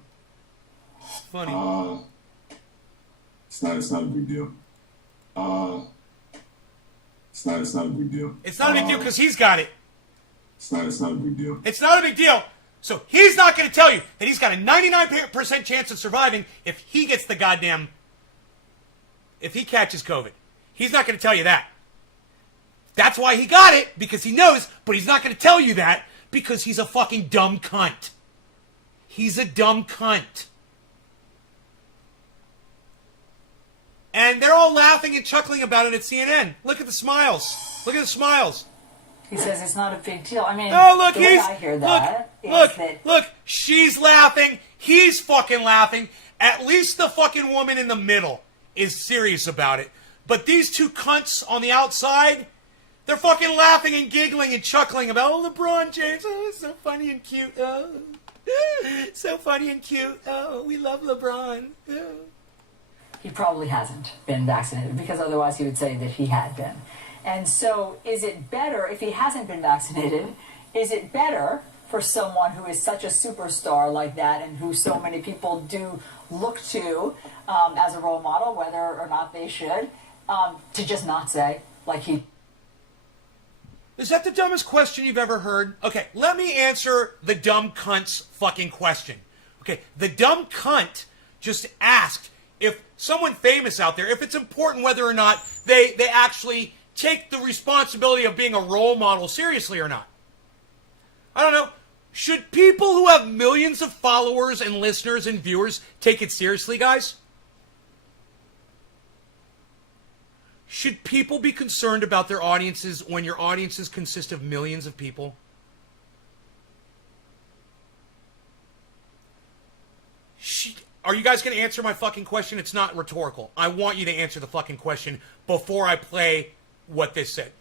Funny. It's not a big deal. It's not a big deal. It's not a big deal because he's got it. It's not a big deal. It's not a big deal. So he's not going to tell you that he's got a 99% chance of surviving if he gets the goddamn... if he catches COVID. He's not going to tell you that. That's why he got it, because he knows, but he's not going to tell you that because he's a fucking dumb cunt. He's a dumb cunt. And they're all laughing and chuckling about it at CNN. Look at the smiles. Look at the smiles. He says it's not a big deal. I mean, oh, look, the way I hear that look, she's laughing. He's fucking laughing. At least the fucking woman in the middle is serious about it. But these two cunts on the outside, they're fucking laughing and giggling and chuckling about, oh, LeBron James, oh, so funny and cute, oh, so funny and cute, oh, we love LeBron, oh. He probably hasn't been vaccinated, because otherwise he would say that he had been. And so is it better, if he hasn't been vaccinated, is it better for someone who is such a superstar like that and who so many people do look to as a role model, whether or not they should, to just not say, like he... Is that the dumbest question you've ever heard? Okay, let me answer the dumb cunt's fucking question. Okay, the dumb cunt just asked if someone famous out there, if it's important whether or not they actually take the responsibility of being a role model seriously or not. I don't know. Should people who have millions of followers and listeners and viewers take it seriously, guys? Should people be concerned about their audiences when your audiences consist of millions of people? Are you guys going to answer my fucking question? It's not rhetorical. I want you to answer the fucking question before I play what this said.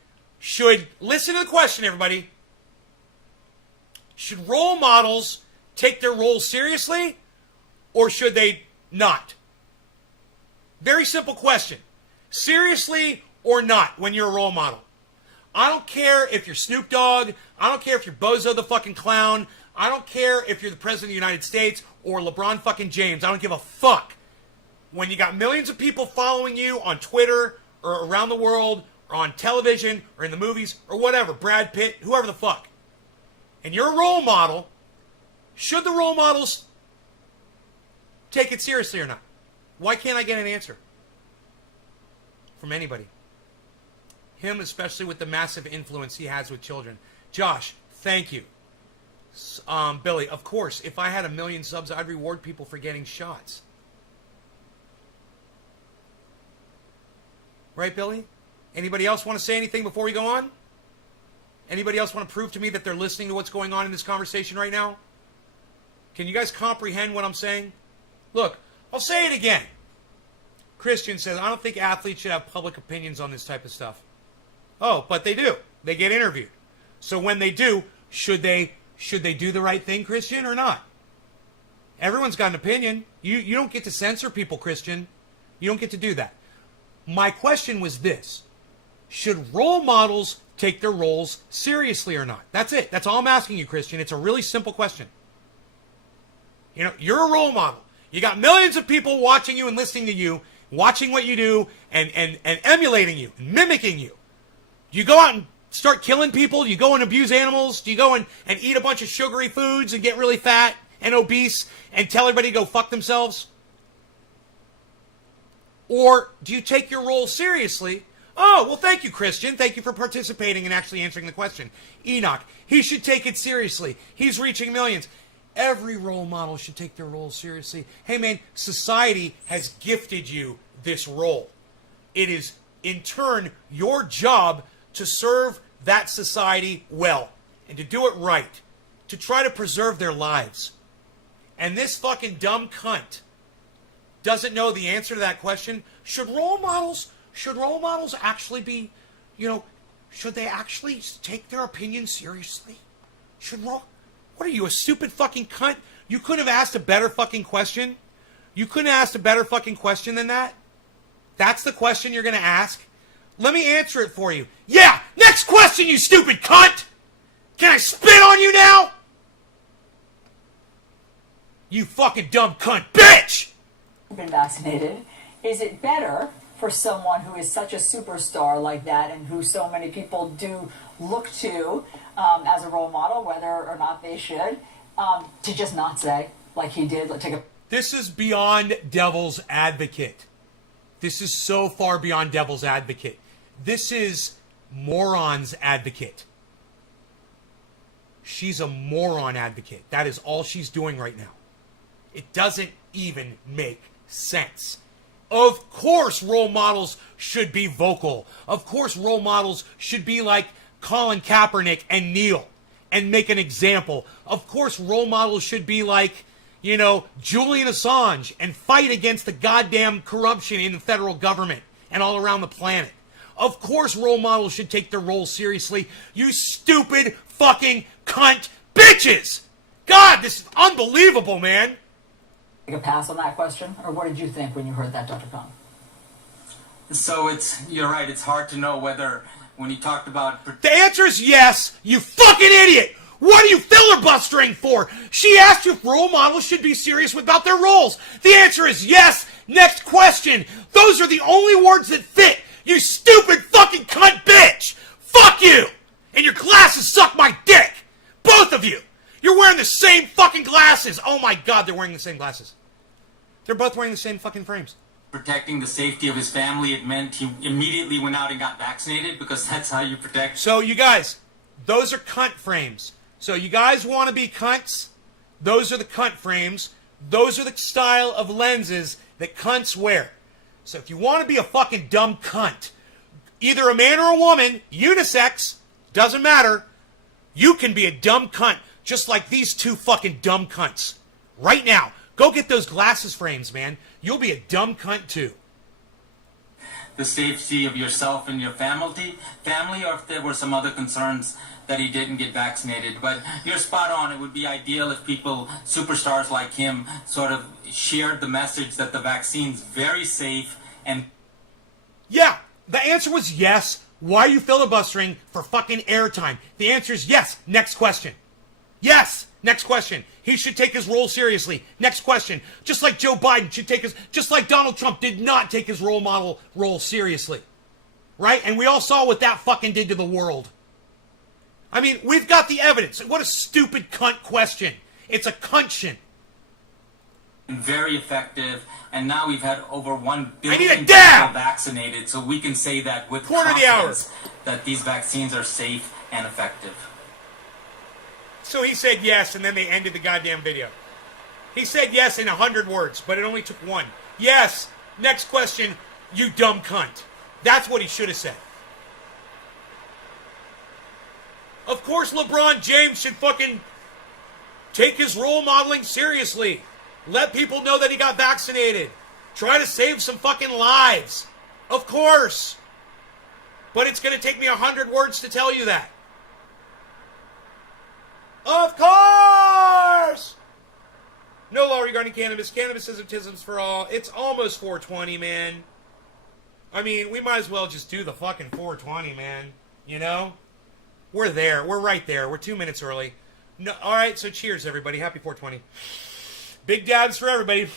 Listen to the question, everybody. Should role models take their roles seriously, or should they not? Very simple question. Seriously or not when you're a role model? I don't care if you're Snoop Dogg. I don't care if you're Bozo the fucking Clown. I don't care if you're the President of the United States or LeBron fucking James. I don't give a fuck. When you got millions of people following you on Twitter or around the world or on television or in the movies or whatever, Brad Pitt, whoever the fuck, and you're a role model, should the role models take it seriously or not? Why can't I get an answer from anybody? Him, especially with the massive influence he has with children. Josh, thank you. Billy, of course, if I had 1 million subs, I'd reward people for getting shots. Right, Billy? Anybody else want to say anything before we go on? Anybody else want to prove to me that they're listening to what's going on in this conversation right now? Can you guys comprehend what I'm saying? Look, I'll say it again. Christian says, I don't think athletes should have public opinions on this type of stuff. Oh, but they do. They get interviewed. So when they do, should they do the right thing, Christian, or not? Everyone's got an opinion. You don't get to censor people, Christian. You don't get to do that. My question was this. Should role models take their roles seriously or not? That's it. That's all I'm asking you, Christian. It's a really simple question. You know, you're a role model. You got millions of people watching you and listening to you, watching what you do, and emulating you, and mimicking you. Do you go out and start killing people? Do you go and abuse animals? Do you go and eat a bunch of sugary foods and get really fat and obese and tell everybody to go fuck themselves? Or do you take your role seriously? Oh, well, thank you, Christian. Thank you for participating and actually answering the question. Enoch, he should take it seriously. He's reaching millions. Every role model should take their role seriously. Hey, man, society has gifted you this role. It is, in turn, your job to serve that society well and to do it right, to try to preserve their lives. And this fucking dumb cunt doesn't know the answer to that question. Should role models actually be, should they actually take their opinion seriously? What are you, a stupid fucking cunt? You couldn't have asked a better fucking question? You couldn't have asked a better fucking question than that? That's the question you're going to ask? Let me answer it for you. Yeah! Next question, you stupid cunt! Can I spit on you now? You fucking dumb cunt bitch! Been vaccinated. Is it better for someone who is such a superstar like that and who so many people do look to as a role model, whether or not they should, to just not say, like he did, This is beyond devil's advocate. This is so far beyond devil's advocate. This is moron's advocate. She's a moron advocate. That is all she's doing right now. It doesn't even make sense. Of course role models should be vocal. Of course role models should be like Colin Kaepernick and kneel and make an example. Of course role models should be like, Julian Assange and fight against the goddamn corruption in the federal government and all around the planet. Of course role models should take their role seriously. You stupid fucking cunt bitches! God, this is unbelievable, man. Take a pass on that question, or what did you think when you heard that, Dr. Khan? So you're right, it's hard to know whether, when he talked about... The answer is yes, you fucking idiot! What are you filibustering for? She asked you if role models should be serious about their roles. The answer is yes. Next question. Those are the only words that fit. You stupid fucking cunt bitch. Fuck you. And your glasses suck my dick. Both of you. You're wearing the same fucking glasses. Oh my God, they're wearing the same glasses. They're both wearing the same fucking frames. Protecting the safety of his family, it meant he immediately went out and got vaccinated, because that's how you protect... So you guys, those are cunt frames. So you guys want to be cunts? Those are the cunt frames. Those are the style of lenses that cunts wear. So if you want to be a fucking dumb cunt, either a man or a woman, unisex, doesn't matter, you can be a dumb cunt, just like these two fucking dumb cunts. Right now, go get those glasses frames, man. You'll be a dumb cunt too. The safety of yourself and your family, or if there were some other concerns that he didn't get vaccinated. But you're spot on. It would be ideal if people, superstars like him, sort of shared the message that the vaccine's very safe and... Yeah, the answer was yes. Why are you filibustering for fucking airtime? The answer is yes. Next question. Yes. Next question. He should take his role seriously. Next question. Just like Joe Biden should take just like Donald Trump did not take his role model role seriously. Right? And we all saw what that fucking did to the world. I mean, we've got the evidence. What a stupid cunt question. It's a cuntion. Very effective, and now we've had over 1 I need a billion dab! people vaccinated, so we can say that with Quarter of the hour. confidence that these vaccines are safe and effective. So he said yes, and then they ended the goddamn video. He said yes in 100 words, but it only took one. Yes. Next question, you dumb cunt. That's what he should have said. Of course LeBron James should fucking take his role modeling seriously. Let people know that he got vaccinated. Try to save some fucking lives. Of course. But it's going to take me 100 words to tell you that. Of course! No law regarding cannabis. Cannabis is autism's for all. It's almost 420, man. I mean, we might as well just do the fucking 420, man. You know? We're there. We're right there. We're 2 minutes early. No, all right, so cheers, everybody. Happy 420. Big dabs for everybody.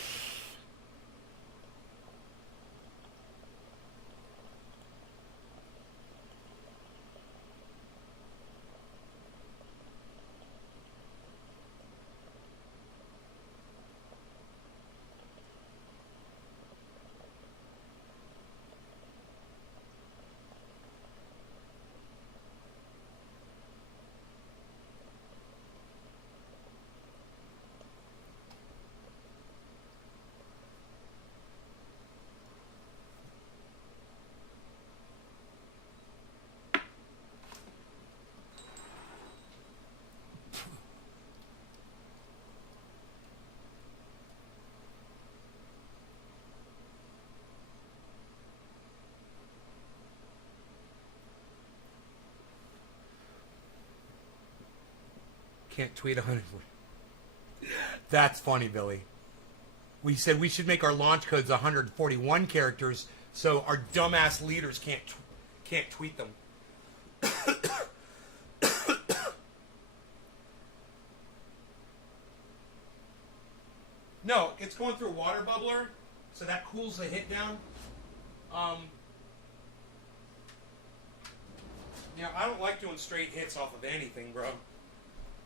Can't tweet 100. That's funny, Billy. We said we should make our launch codes 141 characters so our dumbass leaders can't tweet them. No, it's going through a water bubbler, so that cools the hit down. I don't like doing straight hits off of anything, bro.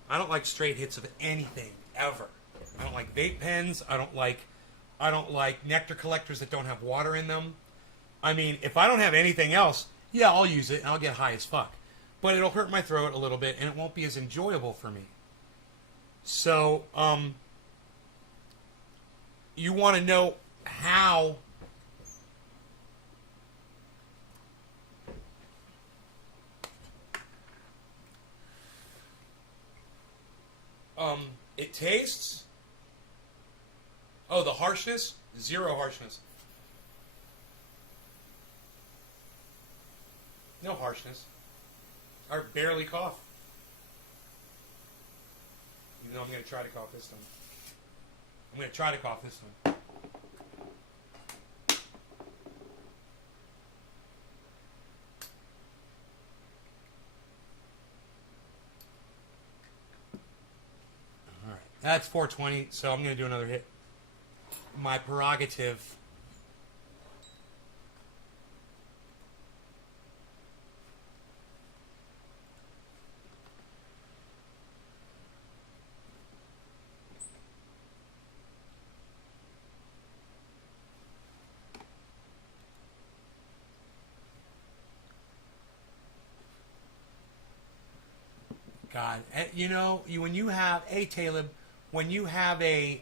I don't like straight hits of anything, ever. I don't like vape pens. I don't like nectar collectors that don't have water in them. I mean, if I don't have anything else, yeah, I'll use it and I'll get high as fuck. But it'll hurt my throat a little bit and it won't be as enjoyable for me. So, you want to know how it tastes? Oh, the harshness? Zero harshness. No harshness. I barely cough. Even though I'm going to try to cough this time. I'm going to try to cough this time. Alright. That's 420, so I'm going to do another hit. My prerogative. God, you know, when you have, hey Caleb, when you have a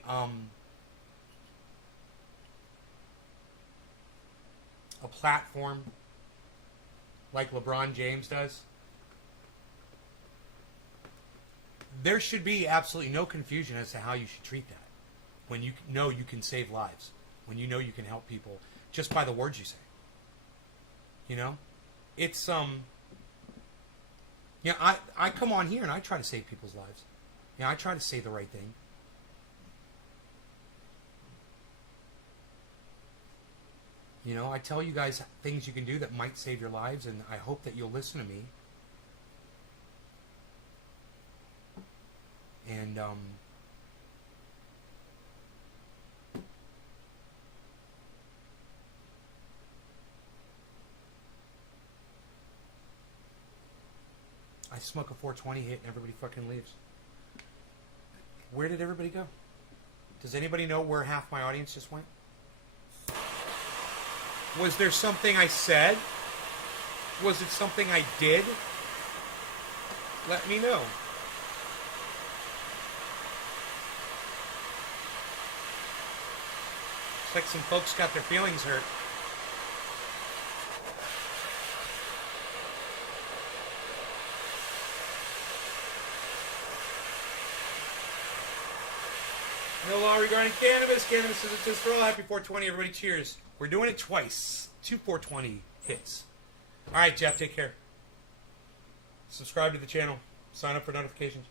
platform like LeBron James does, there should be absolutely no confusion as to how you should treat that. When you know you can save lives, when you know you can help people just by the words you say. You know, it's yeah, I come on here and I try to save people's lives. Yeah, I try to say the right thing. You know, I tell you guys things you can do that might save your lives, and I hope that you'll listen to me. And I smoke a 420 hit and everybody fucking leaves. Where did everybody go? Does anybody know where half my audience just went? Was there something I said? Was it something I did? Let me know. Looks like some folks got their feelings hurt. No law regarding cannabis. Cannabis is just for all. Happy 420, everybody. Cheers. We're doing it twice. 2 420 hits. All right, Jeff, take care. Subscribe to the channel. Sign up for notifications.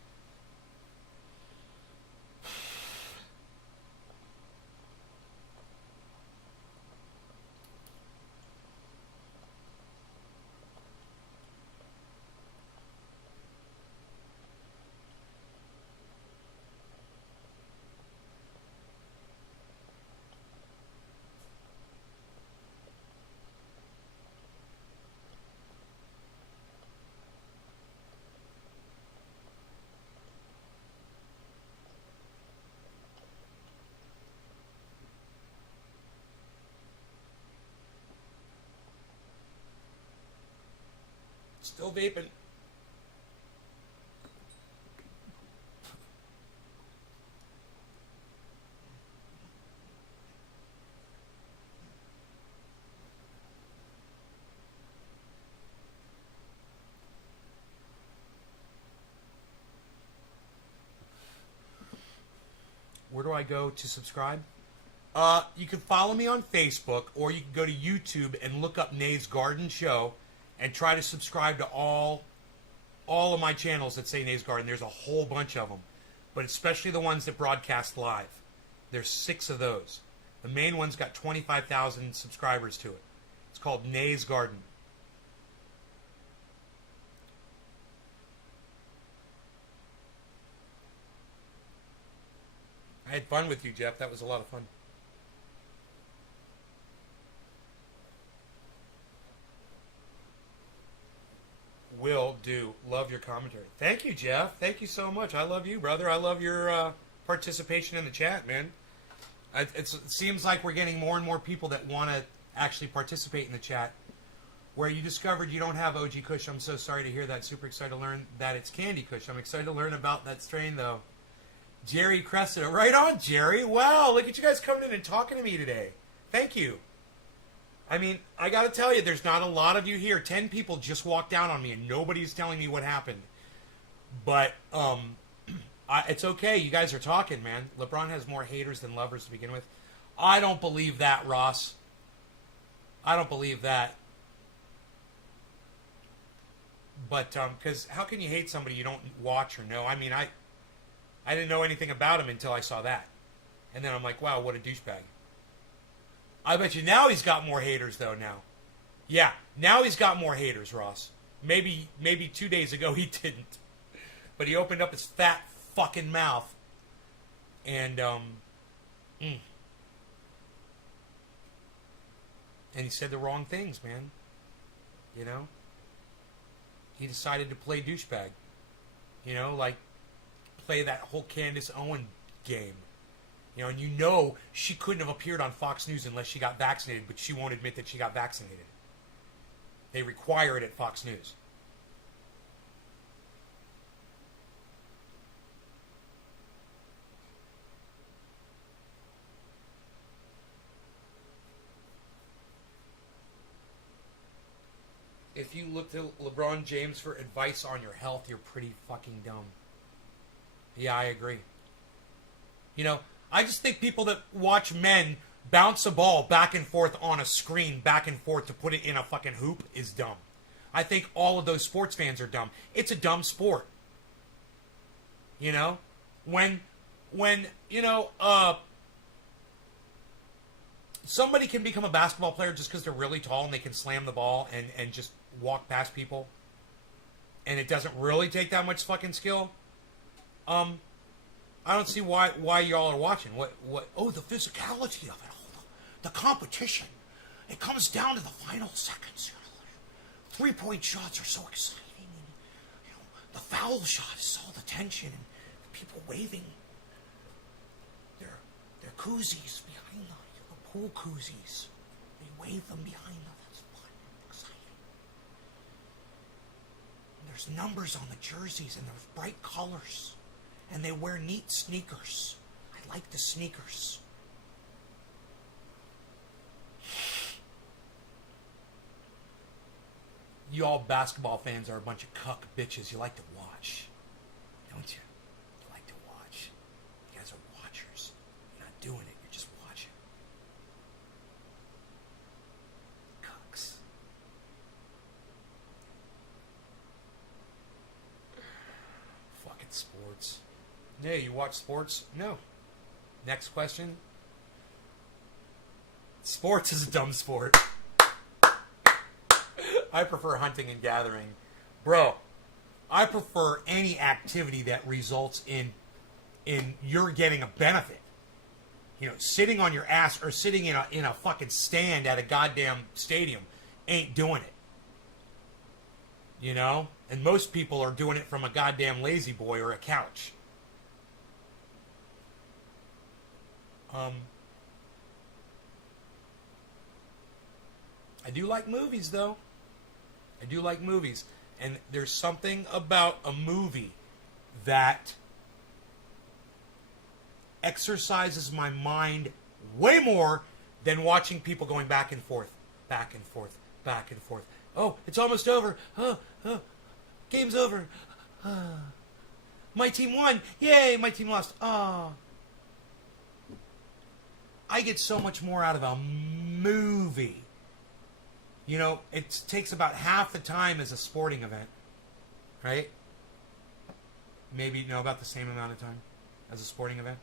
Still vaping. Where do I go to subscribe? You can follow me on Facebook, or you can go to YouTube and look up Nay's Garden Show and try to subscribe to all of my channels that say Nay's Garden. There's a whole bunch of them, but especially the ones that broadcast live. There's 6 of those. The main one's got 25,000 subscribers to it. It's called Nay's Garden. I had fun with you, Jeff. That was a lot of fun. Will do. Love your commentary. Thank you, Jeff. Thank you so much. I love you, brother. I love your participation in the chat, man. It seems like we're getting more and more people that want to actually participate in the chat. Where you discovered you don't have OG Kush, I'm so sorry to hear that. Super excited to learn that it's Candy Kush. I'm excited to learn about that strain, though. Jerry Cressida. Right on, Jerry. Wow, look at you guys coming in and talking to me today. Thank you. I mean, I got to tell you, there's not a lot of you here. 10 people just walked down on me, and nobody's telling me what happened. But It's okay. You guys are talking, man. LeBron has more haters than lovers to begin with. I don't believe that, Ross. I don't believe that. But, because how can you hate somebody you don't watch or know? I mean, I didn't know anything about him until I saw that. And then I'm like, wow, what a douchebag. I bet you now he's got more haters, though, now. Yeah, now he's got more haters, Ross. Maybe 2 days ago he didn't. But he opened up his fat fucking mouth. And, and he said the wrong things, man. You know? He decided to play douchebag. You know, like, play that whole Candace Owen game. You know, and you know she couldn't have appeared on Fox News unless she got vaccinated, but she won't admit that she got vaccinated. They require it at Fox News. If you look to LeBron James for advice on your health, you're pretty fucking dumb. Yeah, I agree. You know, I just think people that watch men bounce a ball back and forth on a screen, back and forth to put it in a fucking hoop is dumb. I think all of those sports fans are dumb. It's a dumb sport. You know? When you know, somebody can become a basketball player just because they're really tall and they can slam the ball and just walk past people, and it doesn't really take that much fucking skill. I don't see why y'all are watching. What? Oh, the physicality of it all, the competition. It comes down to the final seconds. You know, 3-point shots are so exciting, and you know, the foul shot is all the tension and people waving their koozies behind them, the pool koozies. They wave them behind them. That's fun, exciting. And there's numbers on the jerseys and there's bright colors. And they wear neat sneakers. I like the sneakers. You all basketball fans are a bunch of cuck bitches. You like to watch, don't you? You like to watch. You guys are watchers. You're not doing it. You're just watching. Cucks. Fucking sports. Yeah, you watch sports? No. Next question. Sports is a dumb sport. I prefer hunting and gathering. Bro, I prefer any activity that results in you're getting a benefit. You know, sitting on your ass or sitting in a fucking stand at a goddamn stadium ain't doing it. You know? And most people are doing it from a goddamn lazy boy or a couch. I do like movies, though. I do like movies. And there's something about a movie that exercises my mind way more than watching people going back and forth, back and forth, back and forth. Oh, it's almost over. Oh, game's over. My team won. Yay, my team lost. Oh. I get so much more out of a movie. You know, it takes about half the time as a sporting event, right? Maybe, no, about the same amount of time as a sporting event.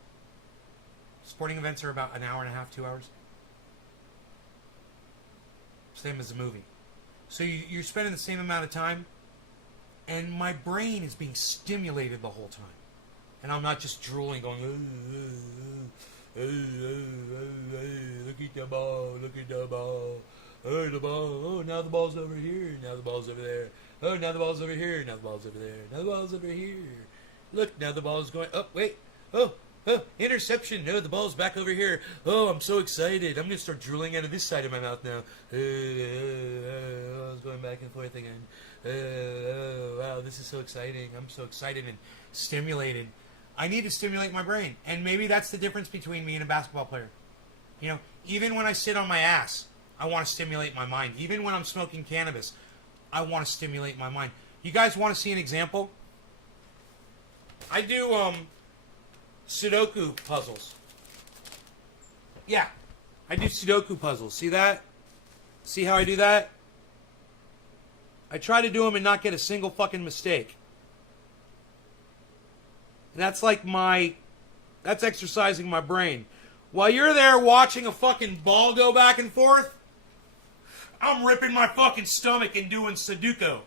Sporting events are about an hour and a half, 2 hours. Same as a movie. So you're spending the same amount of time, and my brain is being stimulated the whole time. And I'm not just drooling, going, look at the ball, look at the ball. Oh, the ball. Oh, now the ball's over here. Now the ball's over there. Oh, now the ball's over here. Now the ball's over there. Now the ball's over here. Look, now the ball's going. Oh, wait. Oh, interception. No, the ball's back over here. Oh, I'm so excited. I'm going to start drooling out of this side of my mouth now. Oh, it's going back and forth again. Wow, this is so exciting. I'm so excited and stimulated. I need to stimulate my brain. And maybe that's the difference between me and a basketball player. You know, even when I sit on my ass, I want to stimulate my mind. Even when I'm smoking cannabis, I want to stimulate my mind. You guys want to see an example? I do Sudoku puzzles. Yeah, I do Sudoku puzzles. See that? See how I do that? I try to do them and not get a single fucking mistake. And that's like that's exercising my brain. While you're there watching a fucking ball go back and forth, I'm ripping my fucking stomach and doing Sudoku.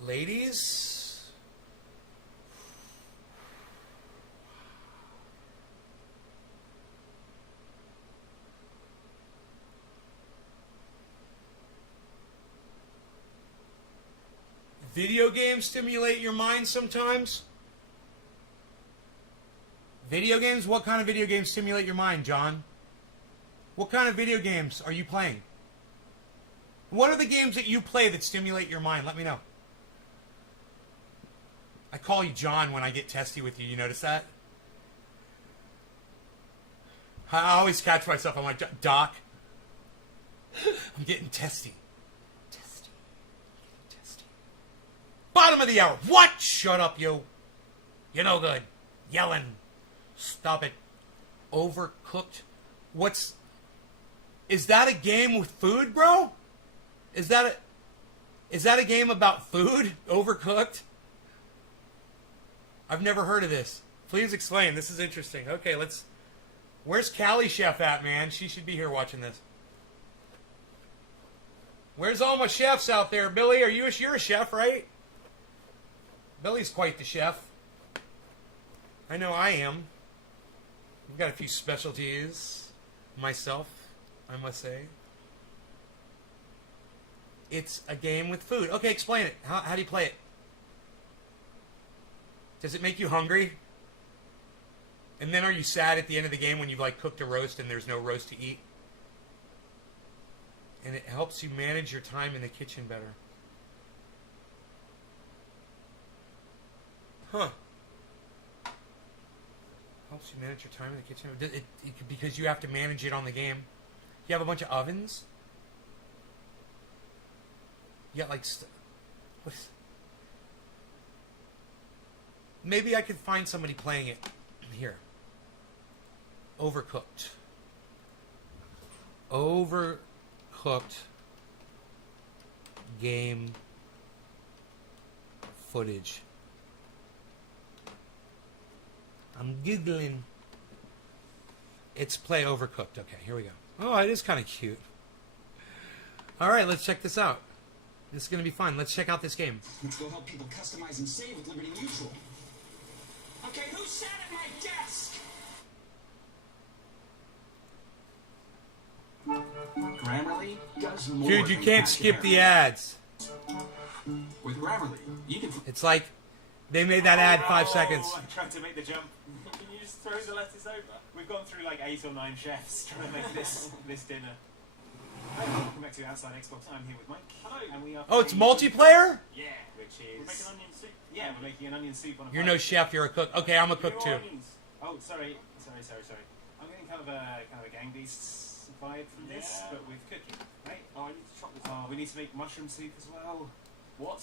Ladies, video games stimulate your mind sometimes. Video games? What kind of video games stimulate your mind, John? What kind of video games are you playing? What are the games that you play that stimulate your mind? Let me know. I call you John when I get testy with you. You notice that? I always catch myself. I'm like, Doc, I'm getting testy. Testy. Testy. Bottom of the hour. What? Shut up, you. You're no good. Yelling. Stop it. Overcooked. Is that a game with food, bro? Is that a game about food? Overcooked? I've never heard of this. Please explain. This is interesting. Okay, where's Callie Chef at, man? She should be here watching this. Where's all my chefs out there? Billy, you're a chef, right? Billy's quite the chef. I know I am. I've got a few specialties myself, I must say. It's a game with food. Okay, explain it. How do you play it? Does it make you hungry? And then are you sad at the end of the game when you've like cooked a roast and there's no roast to eat? And it helps you manage your time in the kitchen better. Huh. Helps you manage your time in the kitchen. Because you have to manage it on the game. You have a bunch of ovens. You got like... what is... Maybe I could find somebody playing it here. Overcooked. Overcooked game footage. I'm Googling. It's play Overcooked. Okay, here we go. Oh, it is kind of cute. Alright, let's check this out. This is going to be fun. Let's check out this game. Let's go help people customize and save with Liberty Mutual. Okay, who sat at my desk? Grammarly does more. Dude, you than can't catch skip an the error. ads. With Grammarly, you can... It's like they made that ad 5 seconds. I'm trying to make the jump. Can you just throw the lettuce over? We've gone through like 8 or 9 chefs trying to make this dinner. Hi, welcome back to Outside Xbox. I'm here with Mike. Hello. And we are Oh, it's playing- multiplayer? Yeah, which is... We're making onion soup. Yeah, we're making an onion soup on a You're fire. no chef, you're a cook. Okay, I'm a cook Your too. onions. Oh, sorry. I'm getting kind of a Gang Beasts vibe from this, Yeah. but with cooking, right? Oh, I need to chop this Oh, up. we need to make mushroom soup as well. What?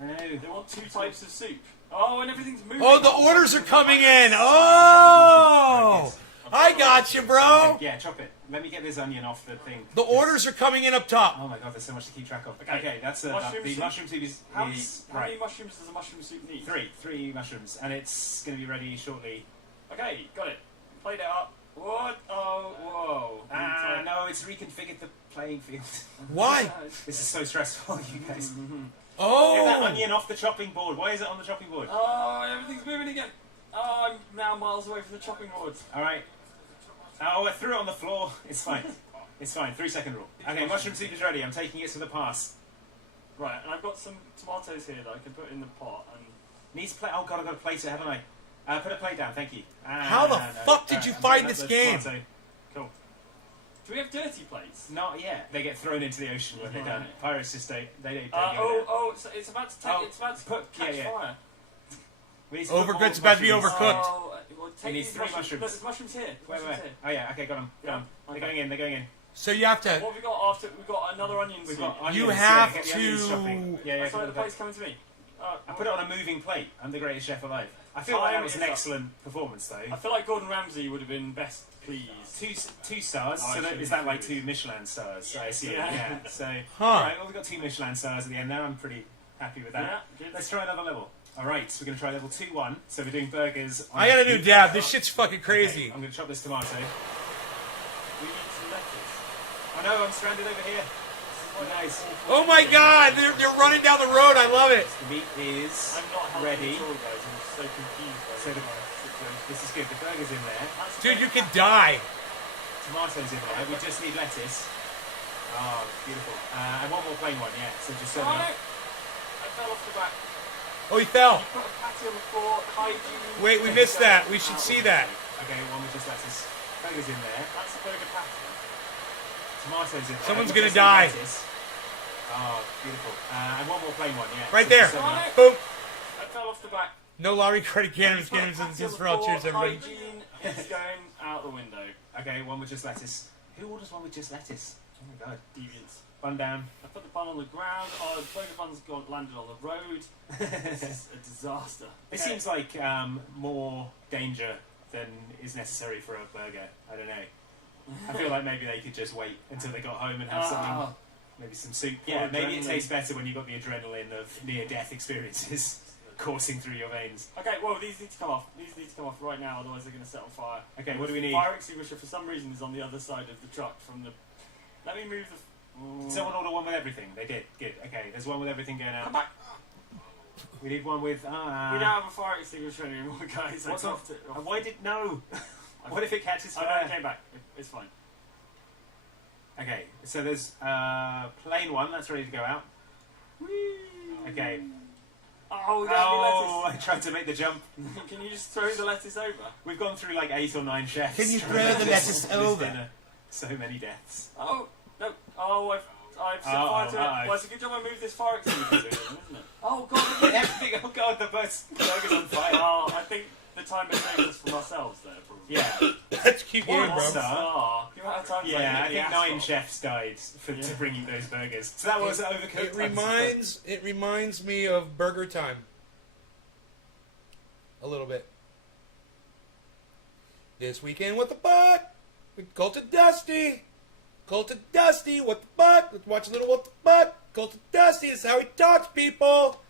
I know. They want 2 types of soup. Oh, and everything's moving. Oh, the orders are coming in. Oh! I got you, bro. Yeah, chop it. Let me get this onion off the thing. The orders are coming in up top. Oh my god, there's so much to keep track of. Okay. Okay, that's Mushroom the soup. mushroom soup is How many right. mushrooms does a mushroom soup need? Three mushrooms, and it's going to be ready shortly. Okay, got it. Played it up. What? Oh, whoa. Ah, no, it's reconfigured the playing field. Why? This is so stressful, you guys. Get that Oh! onion off the chopping board. Why is it on the chopping board? Oh, everything's moving again. Oh, I'm now miles away from the chopping board. All right. Oh, I threw it on the floor. It's fine. It's fine. 3-second rule. Okay, mushroom soup is ready. I'm taking it to the pass. Right, and I've got some tomatoes here that I can put in the pot. And Needs plate. Oh god, I've got a plate, haven't I? Put a plate down. Thank you. How the fuck did you I'm find putting this up the game? tomato. cool. Do we have dirty plates? Not yet. They get thrown into the ocean when they're done. Right. Pirates just they go down. It's about to take. Oh, It's about to yeah, catch yeah. fire. We need to put more It's about to be mushrooms. overcooked. Oh, well, take needs these 3 mushrooms. mushrooms. Look, there's mushrooms here. Wait. Mushrooms here. Oh yeah, okay, got them. Yeah, They're okay. going in. They're going in. So you have to. What have we got after? We've got another onion We've soup. got onions. You have get the onions to- chopping. Yeah, That's get why the the plate's coming to me. I put it on a moving plate. I'm the greatest chef alive. I feel like Time that was is an up. excellent performance, though. I feel like Gordon Ramsay would have been best pleased. Two stars. Oh, So I that, should is be that like pleased. 2 Michelin stars? I assume. Yeah. Yeah. So Huh. alright, well we've got 2 Michelin stars at the end there. I'm pretty happy with that. Yeah, good. Let's try another level. Alright, so we're going to try level 2-1. So we're doing burgers. I got a new dab. This shit's fucking crazy. Okay, I'm going to chop this tomato. We need some lettuce. Oh no, I'm stranded over here. Nice. Oh my god, they're running down the road. I love it. The meat is I'm not helping ready. at all, guys. I'm so confused by So this the- This is good. The burger's in there. Dude, you could die. Tomatoes in there. We just need lettuce. Oh, beautiful. And one more plain one, yeah. So just so I fell off the back. Oh, he fell. Put a patty on the floor. Hygiene. Wait, we missed that. We should see that. Okay, one with just lettuce. Burger's in there. That's a burger patty. Tomatoes in there. Someone's We gonna just need die. lettuce. Oh, beautiful. And one more plain one, yeah. Right So there. just so Got it. Boom. I fell off the back. No lottery credit cannons. Put a Cannons patty on is the for all. floor. Cheers, everybody. Hygiene is going out the window. Okay, one with just lettuce. Who orders one with just lettuce? Oh my god. Deviants. Bun down. I put the bun on the ground. Oh, the burger bun's landed on the road. This is a disaster. It Okay. seems like more danger than is necessary for a burger. I don't know. I feel like maybe they could just wait until they got home and have something, maybe some soup. Yeah, maybe it adrenaline. tastes better when you've got the adrenaline of near-death experiences coursing through your veins. Okay, well, these need to come off. These need to come off right now, otherwise they're going to set on fire. Okay, what do we need? Fire extinguisher, for some reason, is on the other side of the truck from the... Let me move the... Did someone order one with everything? They did. Good. Okay, there's one with everything going Come out. back! We need one with... We don't have a fire extinguisher anymore, guys. What's I off? dropped it. Why did... No! What if it catches Oh, no, fire? it came back. It's fine. Okay, so there's plain one that's ready to go out. Okay. Oh, we got Oh, I tried to make the jump. lettuce. Can you just throw the lettuce over? We've gone through like 8 or 9 chefs. Can you trying throw to the make lettuce this over? dinner. So many deaths. Oh, no. Oh, I've set fire to it. Well, it's a good job I moved this fire extinguisher, isn't it? Oh, God. Everything. Oh god, the burger's on fire. Oh, I think the time is saved us from ourselves there, probably. Yeah. Let's keep going, One bro. star. The amount of times Yeah, I hit think the 9 asphalt. chefs died to bring you those burgers. So that was overcooked. It reminds me of Burger Time. A little bit. This weekend, what the fuck? Cult of Dusty. Cult of Dusty, what the fuck? Let's watch a little what the fuck. Cult of Dusty is how he talks, people.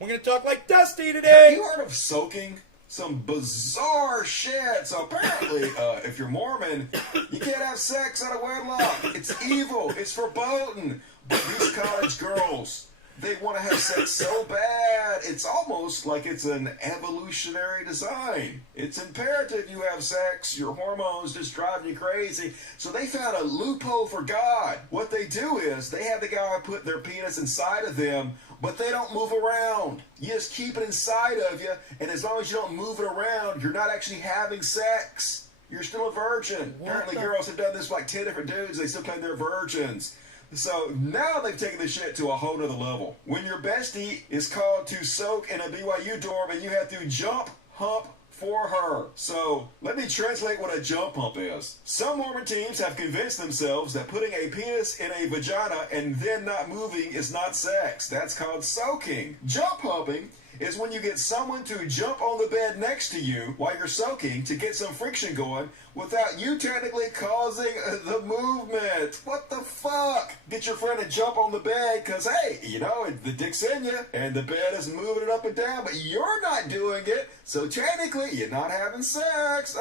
We're gonna talk like Dusty Have today. you heard of soaking? Some bizarre shit. So apparently, if you're Mormon, you can't have sex out of wedlock. It's evil. It's verboten. But these college girls, they want to have sex so bad. It's almost like it's an evolutionary design. It's imperative you have sex. Your hormones just drive you crazy. So they found a loophole for God. What they do is they have the guy put their penis inside of them, but they don't move around. You just keep it inside of you, and as long as you don't move it around, you're not actually having sex. You're still a virgin. Apparently girls have done this with like 10 different dudes. They still claim they're virgins. So now they've taken this shit to a whole nother level. When your bestie is called to soak in a BYU dorm and you have to jump hump for her. So let me translate what a jump hump is. Some Mormon teams have convinced themselves that putting a penis in a vagina and then not moving is not sex. That's called soaking. Jump humping is when you get someone to jump on the bed next to you while you're soaking to get some friction going without you technically causing the movement. What the fuck? Get your friend to jump on the bed because, hey, you know, the dick's in you and the bed is moving it up and down, but you're not doing it, so technically you're not having sex.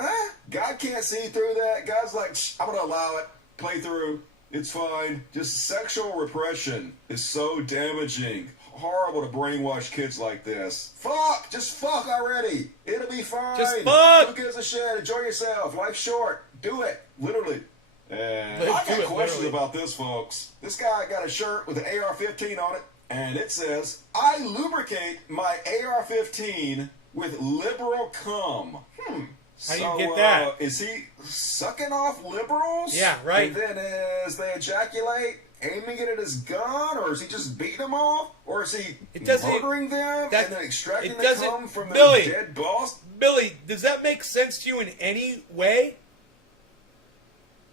God can't see through that. God's like, I'm going to allow it. Play through. It's fine. Just sexual repression is so damaging. Horrible to brainwash kids like this. Fuck! Just fuck already! It'll be fine! Just fuck! Who gives a shit? Enjoy yourself. Life's short. Do it. Literally. And Let's I do got it, questions literally. about this, folks. This guy got a shirt with an AR-15 on it, and it says, I lubricate my AR-15 with liberal cum. How do you get that? Is he sucking off liberals? Yeah, right. And then as they ejaculate, aiming it at his gun, or is he just beating them off, or is he doesn't- murdering them that- and then extracting it the doesn't- cum from Billy. their dead boss? Billy, does that make sense to you in any way?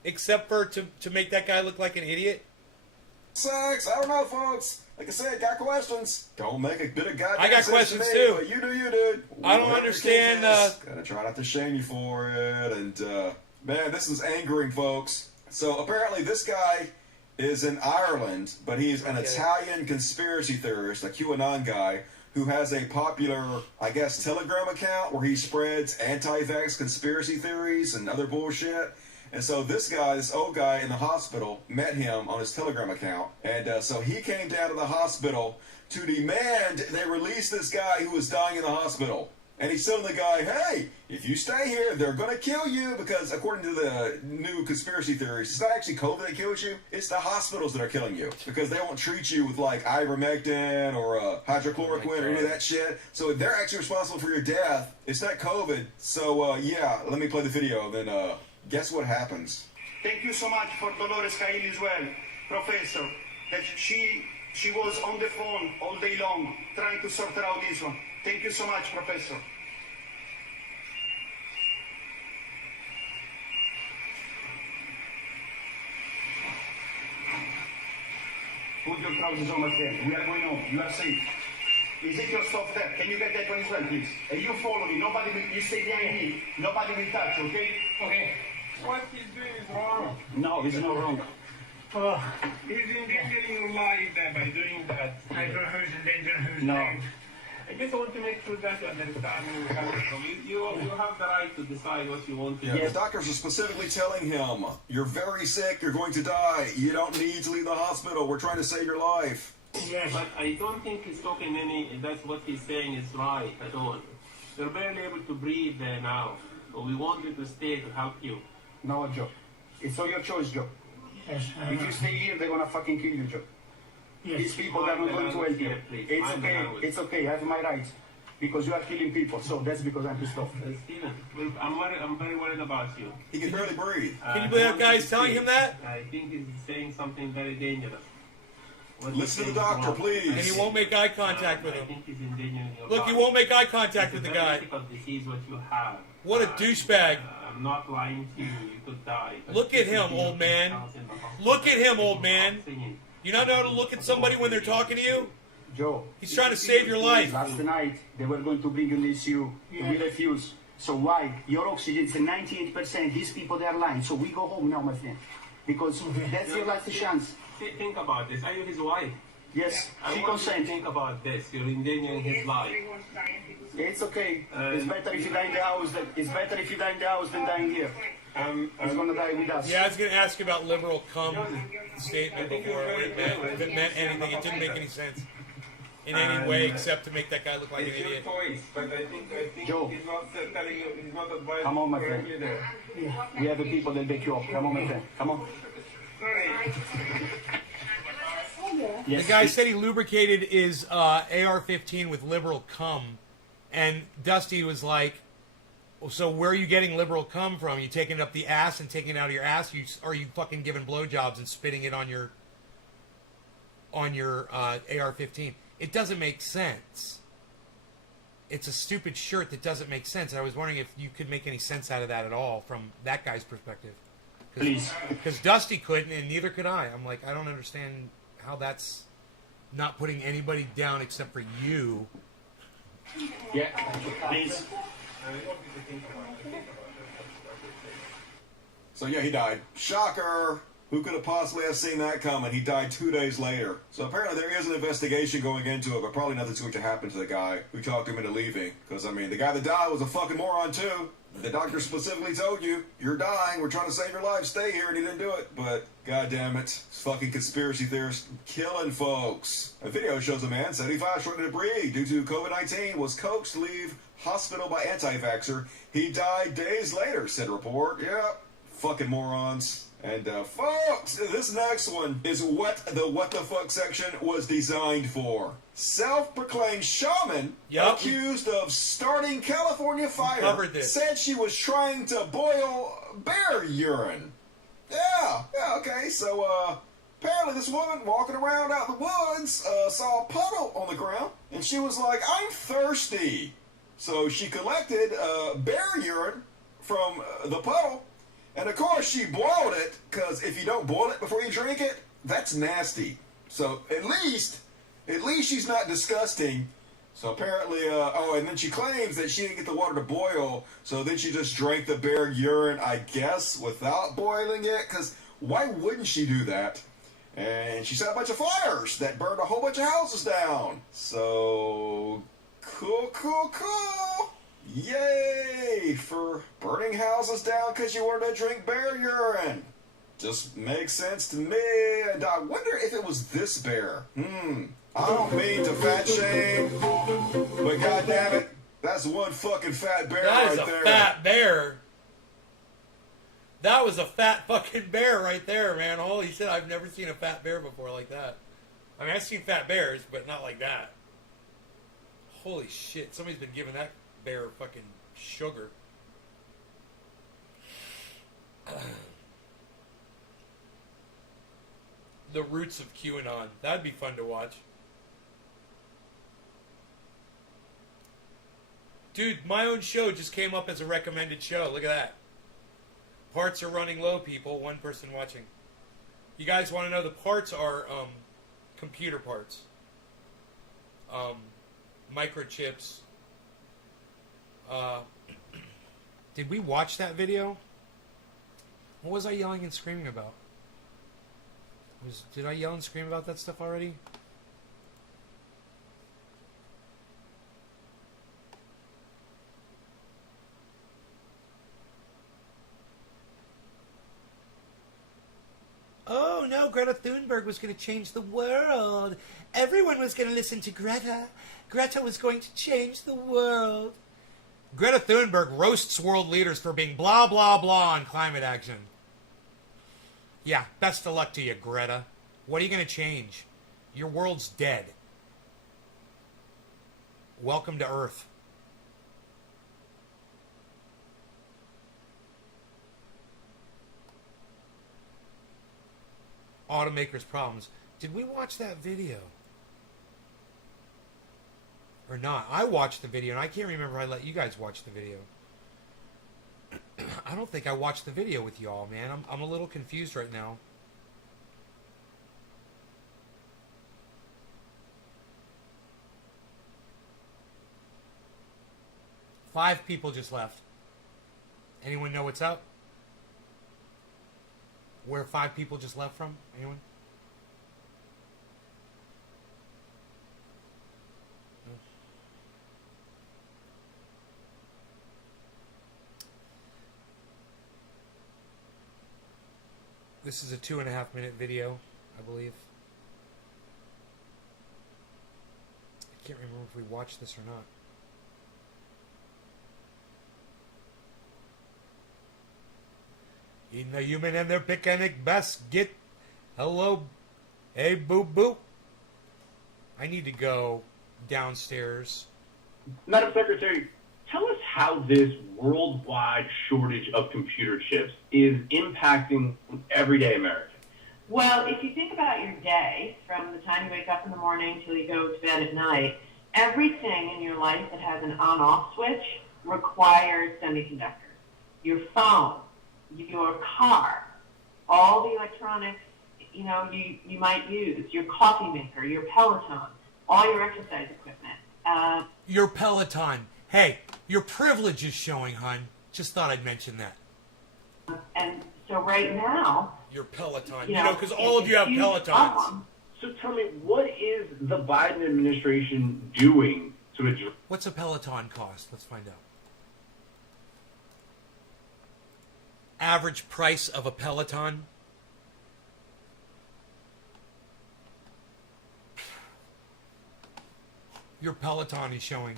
Except for to make that guy look like an idiot? Sex? I don't know, folks. Like I said, got questions. Don't make a bit of goddamn I got sense questions to me, too. But you do you, dude. I don't Whatever understand, your case is, gotta try not to shame you for it. And man, this is angering, folks. So apparently, this guy is in Ireland, but he's an Italian conspiracy theorist, a QAnon guy, who has a popular, I guess, Telegram account where he spreads anti-vax conspiracy theories and other bullshit. And so this old guy in the hospital, met him on his Telegram account. And so he came down to the hospital to demand they release this guy who was dying in the hospital. And he's telling the guy, hey, if you stay here, they're going to kill you because according to the new conspiracy theories, it's not actually COVID that kills you. It's the hospitals that are killing you because they won't treat you with like ivermectin or hydrochloroquine or any of that shit. So they're actually responsible for your death. It's not COVID. So yeah, let me play the video. Then guess what happens? Thank you so much for Dolores Cahill as well, Professor. That she was on the phone all day long trying to sort out this one. Thank you so much, Professor. Put your trousers on, my friend. We are going home. You are safe. Is it your stuff there? Can you get that one as well, please? And you follow me. Nobody will, you stay behind me. Nobody will touch, okay? Okay. What he's doing is wrong. No, it's not wrong. He's endangering your life there by doing that. I don't know who's endangering who's No. life. I just want to make sure that you understand where we're coming from. You have the right to decide what you want to do. Yeah, the doctors are specifically telling him, you're very sick, you're going to die, you don't need to leave the hospital, we're trying to save your life. Yes. But I don't think he's talking that's what he's saying is right at all. You're barely able to breathe there now. But we want you to stay to help you. No, Joe. It's all your choice, Joe. Yes. If you stay here, they're gonna fucking kill you, Joe. Yes. These people are not going to help you. It's okay. It's okay. I have my rights because you are killing people. So that's because I'm pissed off. Stephen, I'm very worried about you. He can barely breathe. Can you believe that guy's telling him that? I think he's saying something very dangerous. Listen to the doctor, please. And he won't make eye contact with I him. think he's endangering your Look, he life. won't make eye contact with the It's a very guy. difficult disease what you have. What a douchebag. I'm not lying to you. You could die. But Look at this is him, the old man. house in the hospital. Look at him, old man. Singing. You not know how to look at somebody when they're talking to you? Joe. He's trying to save your life. Last night they were going to bring you in ICU. We refuse. So why? Your oxygen's at 98%. These people they are lying. So we go home now, my friend, because that's your last chance. Think about this. Are you his wife? Yes, I she want you to consent. think about this. You're endangering his life. It's okay. It's better if you die in the house. It's better if you die in the house than dying here. He's gonna die with us. Yeah, I was going to ask you about liberal cum statement before, what it meant. If it meant anything, it didn't make any sense in any way except to make that guy look like an It's your idiot. choice, but I think Joe. he's not telling you. He's not advising. Come on, my you friend. either. We have the people that back you up. Come on, my friend. Come on. The Yes. guy said he lubricated his AR-15 with liberal cum, and Dusty was like, well, so where are you getting liberal cum from? You taking it up the ass and taking it out of your ass? Or are you fucking giving blowjobs and spitting it on your AR-15? It doesn't make sense. It's a stupid shirt that doesn't make sense. I was wondering if you could make any sense out of that at all from that guy's perspective. Please. Because Dusty couldn't, and neither could I. I'm like, I don't understand how that's not putting anybody down except for you. Yeah. Please. So yeah, he died. Shocker! Who could have possibly have seen that coming? He died 2 days later. So apparently there is an investigation going into it, but probably nothing's going to happen to the guy who talked him into leaving. Because, I mean, the guy that died was a fucking moron, too. The doctor specifically told you, you're dying, we're trying to save your life, stay here, and he didn't do it. But, god damn it, fucking conspiracy theorists killing folks. A video shows a man, 75, struggling to breathe due to COVID-19, was coaxed to leave hospital by anti-vaxxer. He died days later, said report. Yep, fucking morons. And, folks, this next one is what the fuck section was designed for. Self-proclaimed shaman accused of starting California fire said she was trying to boil bear urine. Yeah, okay, so, Apparently, this woman walking around out in the woods saw a puddle on the ground, and she was like, I'm thirsty. So she collected bear urine from the puddle, and of course she boiled it, because if you don't boil it before you drink it, that's nasty. So at least she's not disgusting. So apparently, and then she claims that she didn't get the water to boil, so then she just drank the bear urine, I guess, without boiling it, because why wouldn't she do that? And she set a bunch of fires that burned a whole bunch of houses down. So, cool. Yay for burning houses down because you wanted to drink bear urine. Just makes sense to me. And I wonder if it was this bear. I don't mean to fat shame, but goddammit, that's one fucking fat bear That is right a there. fat bear. That was a fat fucking bear right there, man. Holy shit, I've never seen a fat bear before like that. I mean, I've seen fat bears, but not like that. Holy shit, somebody's been giving that bear fucking sugar. The roots of QAnon. That'd be fun to watch. Dude, my own show just came up as a recommended show. Look at that. Parts are running low, people. One person watching. You guys want to know the parts are computer parts. Microchips. Did we watch that video? What was I yelling and screaming about? Did I yell and scream about that stuff already? Oh no, Greta Thunberg was going to change the world. Everyone was going to listen to Greta. Greta was going to change the world. Greta Thunberg roasts world leaders for being blah, blah, blah on climate action. Yeah, best of luck to you, Greta. What are you going to change? Your world's dead. Welcome to Earth. Automakers' problems. Did we watch that video? Or not? I watched the video, and I can't remember if I let you guys watch the video. I don't think I watched the video with y'all, man. I'm a little confused right now. Five people just left. Anyone know what's up? Where 5 people just left from? Anyone? No. This is a 2.5-minute video, I believe. I can't remember if we watched this or not. In the human and their picnic basket. Hello. Hey, boo boo. I need to go downstairs. Madam Secretary, tell us how this worldwide shortage of computer chips is impacting everyday Americans. Well, if you think about your day, from the time you wake up in the morning till you go to bed at night, everything in your life that has an on-off switch requires semiconductors. Your phone, your car, all the electronics, you might use, your coffee maker, your Peloton, all your exercise equipment. Your Peloton. Hey, your privilege is showing, hon. Just thought I'd mention that. And so right now... Your Peloton. Because all of you have Pelotons. So tell me, what is the Biden administration doing to address... What's a Peloton cost? Let's find out. Average price of a Peloton. Your Peloton is showing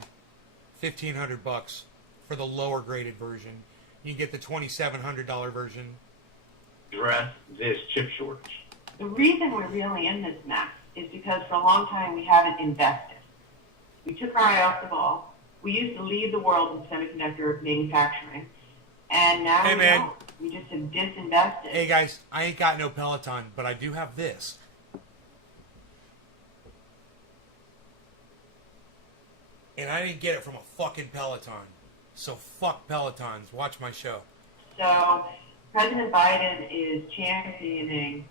$1,500 for the lower graded version. You can get the $2,700 version. Address this chip shortage. The reason we're really in this mess is because for a long time we haven't invested. We took our eye off the ball. We used to lead the world in semiconductor manufacturing, and now hey, we man. don't. We just have disinvested. Hey guys, I ain't got no Peloton, but I do have this. And I didn't get it from a fucking Peloton. So fuck Pelotons. Watch my show. So President Biden is championing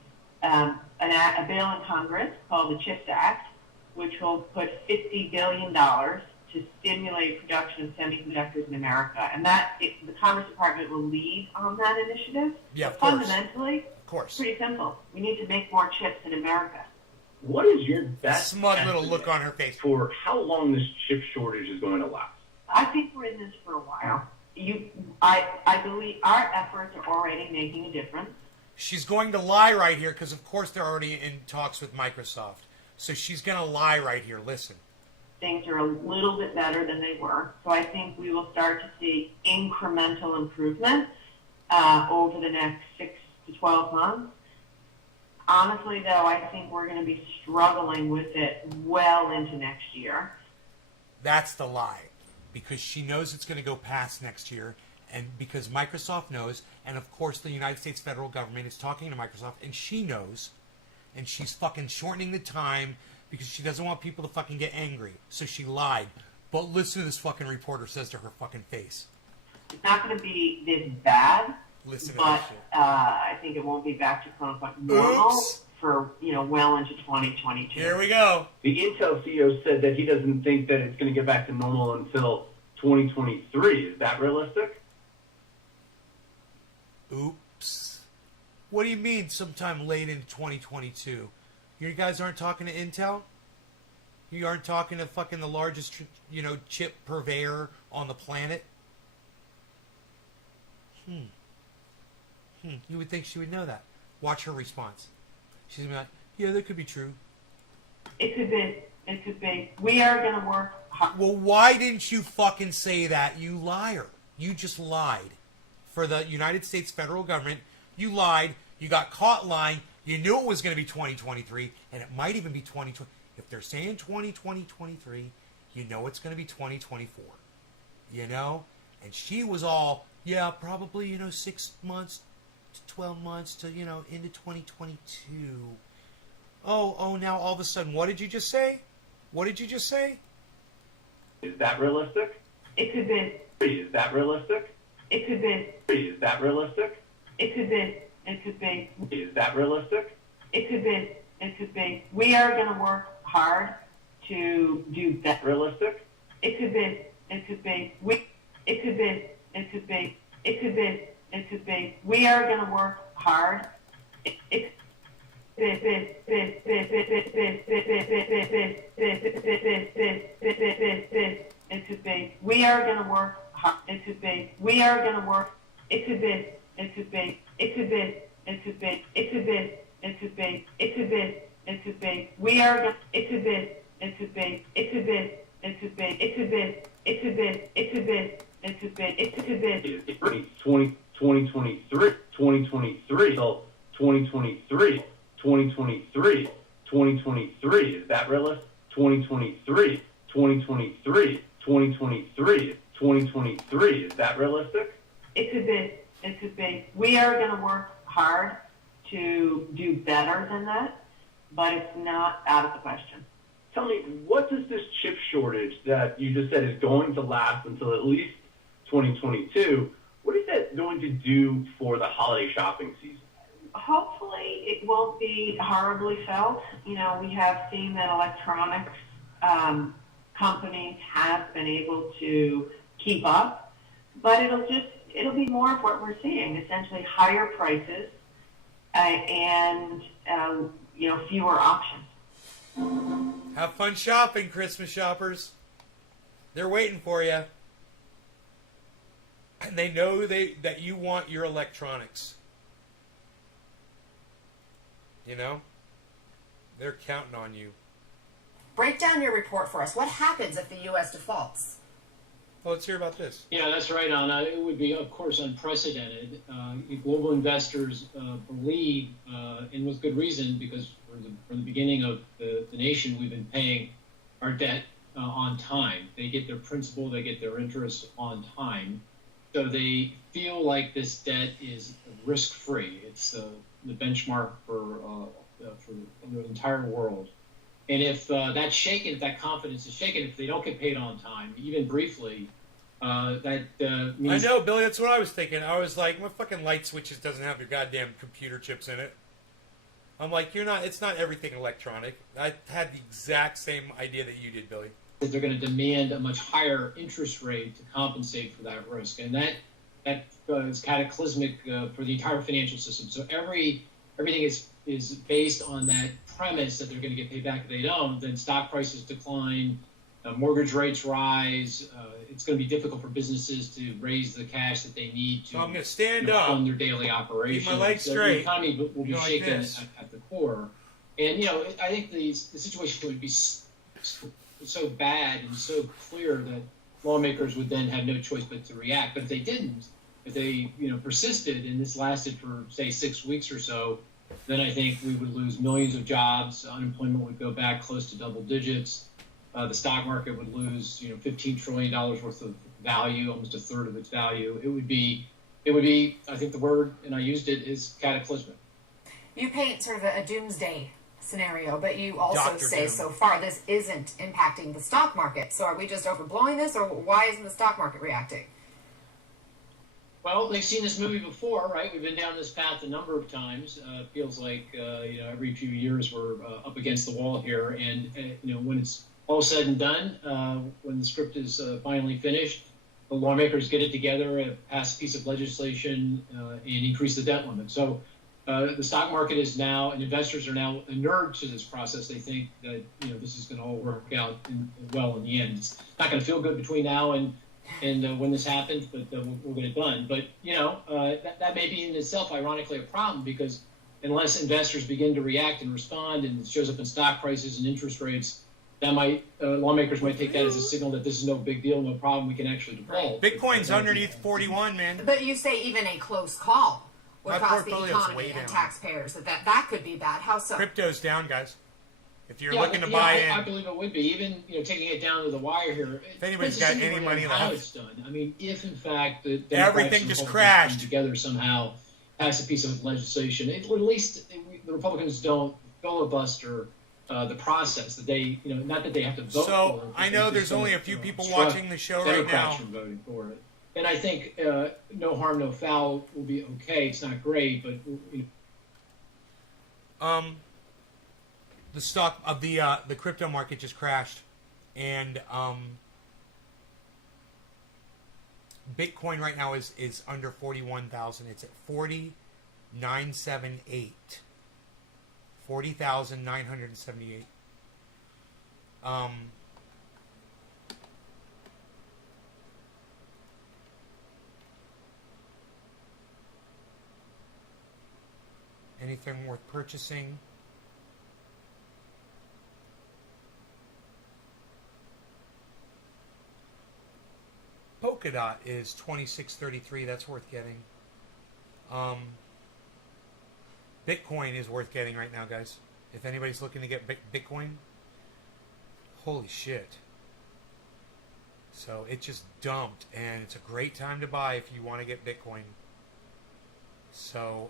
a bill in Congress called the CHIPS Act, which will put $50 billion to stimulate production of semiconductors in America. And the Commerce Department will lead on that initiative. Yeah, but of course. Fundamentally, Of course. pretty simple. We need to make more chips in America. What is your best Smug little estimate look on her face. for how long this chip shortage is going to last? I think we're in this for a while. I believe our efforts are already making a difference. She's going to lie right here because, of course, they're already in talks with Microsoft. So she's going to lie right here. Listen. Things are a little bit better than they were. So I think we will start to see incremental improvement over the next 6 to 12 months. Honestly, though, I think we're going to be struggling with it well into next year. That's the lie. Because she knows it's going to go past next year. And because Microsoft knows. And, of course, the United States federal government is talking to Microsoft. And she knows. And she's fucking shortening the time because she doesn't want people to fucking get angry. So she lied. But listen to this fucking reporter says to her fucking face. It's not going to be this bad, Listen to but this shit. I think it won't be back to quote-unquote normal Oops. for, well into 2022. Here we go. The Intel CEO said that he doesn't think that it's going to get back to normal until 2023. Is that realistic? Oops. What do you mean sometime late in 2022? You guys aren't talking to Intel? You aren't talking to fucking the largest, chip purveyor on the planet? You would think she would know that. Watch her response. She's going to be like, yeah, that could be true. It could be. It could be. We are going to work hard. Well, why didn't you fucking say that, you liar? You just lied. For the United States federal government, you lied. You got caught lying. You knew it was going to be 2023, and it might even be 2020. If they're saying 2023, you know it's going to be 2024. And she was all, yeah, probably, 6 months to 12 months to, into 2022. Oh, now all of a sudden, what did you just say? What did you just say? Is that realistic? It could be. Is that realistic? It could be. Is that realistic? It could be. It could be. Is that realistic? It could be. It could be. We are going to work hard to do that. Realistic? It could be. It could be. It could be. It could be. It could be. It could be. We are going to work hard. It could be. We are going to work hard. It could be. We are going to work. It could be. It could be. It could be. It could be. It could be. It could be. It could be. It could be. We are going. It could be. It could be. It could be. It could be. It could be. It could be. It could be. It could be. It could be. 2023, 2023, till 2023, 2023, 2023. Is that realistic? 2023, 2023, 2023, 2023. Is that realistic? It could be. It could be. We are going to work hard to do better than that, but it's not out of the question. Tell me, what does this chip shortage that you just said is going to last until at least 2022, what is that going to do for the holiday shopping season? Hopefully it won't be horribly felt. We have seen that electronics companies have been able to keep up, but it'll be more of what we're seeing, essentially higher prices and fewer options. Have fun shopping, Christmas shoppers. They're waiting for you. And they know that you want your electronics. They're counting on you. Break down your report for us. What happens if the U.S. defaults? Well, let's hear about this. Yeah, that's right, Anna. It would be, of course, unprecedented. Global investors believe, and with good reason, because from the beginning of the nation, we've been paying our debt on time. They get their principal, they get their interest on time. they feel like this debt is risk-free. It's the benchmark for the entire world. And if that's shaken, if that confidence is shaken, if they don't get paid on time, even briefly, that means... I know, Billy, that's what I was thinking. I was like, my fucking light switches doesn't have your goddamn computer chips in it. I'm like, it's not everything electronic. I had the exact same idea that you did, Billy. That they're going to demand a much higher interest rate to compensate for that risk. And that is cataclysmic for the entire financial system. So everything is based on that premise that they're going to get paid back. If they don't, then stock prices decline, mortgage rates rise. It's going to be difficult for businesses to raise the cash that they need to, so I'm going to stand up, fund their daily operations. Keep my legs straight. The economy will be shaken at the core. And, I think the situation would be so bad and so clear that lawmakers would then have no choice but to react. But if they didn't, if they persisted and this lasted for, say, 6 weeks or so, then I think we would lose millions of jobs. Unemployment would go back close to double digits. The stock market would lose, $15 trillion worth of value, almost a third of its value. It would be, I think the word, and I used it, is cataclysmic. You paint sort of a doomsday scenario, but you also say Doom. so far this isn't impacting the stock market. So are we just overblowing this, or why isn't the stock market reacting? Well, they've seen this movie before, right? We've been down this path a number of times. It feels like, every few years we're up against the wall here. And, when it's all said and done, when the script is finally finished, the lawmakers get it together, pass a piece of legislation, and increase the debt limit. So the stock market is now, and investors are now inured to this process. They think that, this is going to all work out well in the end. It's not going to feel good between now and when this happens, but we'll get it done. But, that may be in itself, ironically, a problem, because unless investors begin to react and respond and it shows up in stock prices and interest rates, that might lawmakers might take that as a signal that this is no big deal, no problem, we can actually default. Bitcoin's underneath 41, man. But you say even a close call would My cost the portfolio's economy way and down. taxpayers. That could be bad. How so? Crypto's down, guys. If you're looking to buy in, I believe it would be. Even taking it down to the wire here. If anybody's got any money how left. it's done. I mean, if in fact the Everything Democrats just and Republicans crashed. come together somehow, pass a piece of legislation, at least the Republicans don't filibuster the process. That they, not that they have to vote for it. So but I know they there's just only don't, a few people obstruct watching the show right Democrats now. from voting for it. And I think no harm, no foul will be okay. It's not great, but the stock of the crypto market just crashed, and Bitcoin right now is under 41,000. It's at 40,978. 40,978. Anything worth purchasing? Polkadot is 26.33. That's worth getting. Bitcoin is worth getting right now, guys. If anybody's looking to get Bitcoin, holy shit. So it just dumped, and it's a great time to buy if you want to get Bitcoin. So,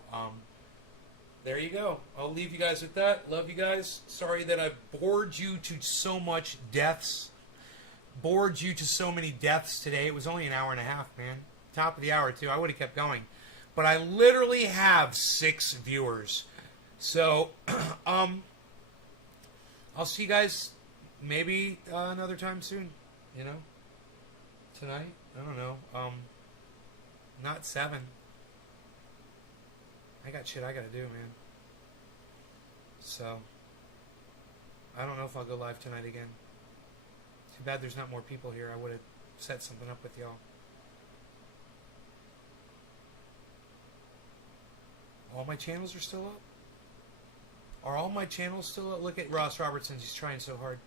there you go. I'll leave you guys with that. Love you guys. Sorry that I've bored you to so much deaths. Bored you to so many deaths today. It was only an hour and a half, man. Top of the hour, too. I would have kept going. But I literally have 6 viewers. So, I'll see you guys maybe another time soon. Tonight? I don't know. Not 7. I got shit I gotta do, man. So, I don't know if I'll go live tonight again. Too bad there's not more people here. I would have set something up with y'all. All my channels are still up? Are all my channels still up? Look at Ross Robertson. He's trying so hard.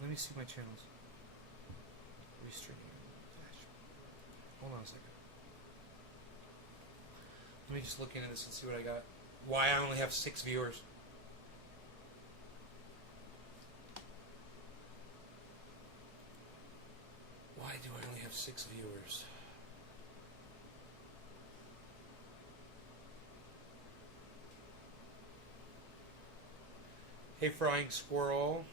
Let me see my channels. Restream. Hold on a second. Let me just look into this and see what I got. Why I only have 6 viewers. 6 viewers. Hey, Frying Squirrel.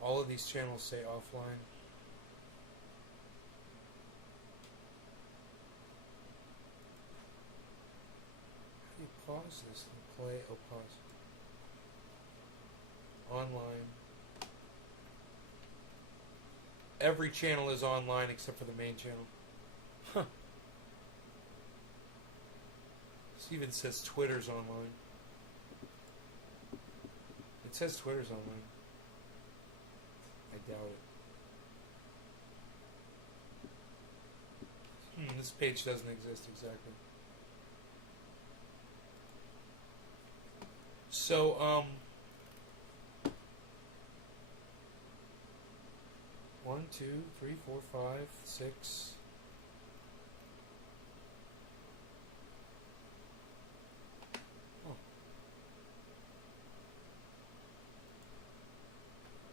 All of these channels say offline. How do you pause this and play? Oh, pause. Online. Every channel is online except for the main channel. Huh. This even says Twitter's online. It says Twitter's online. I doubt it. This page doesn't exist exactly. So, 1, 2, 3, 4, 5, 6.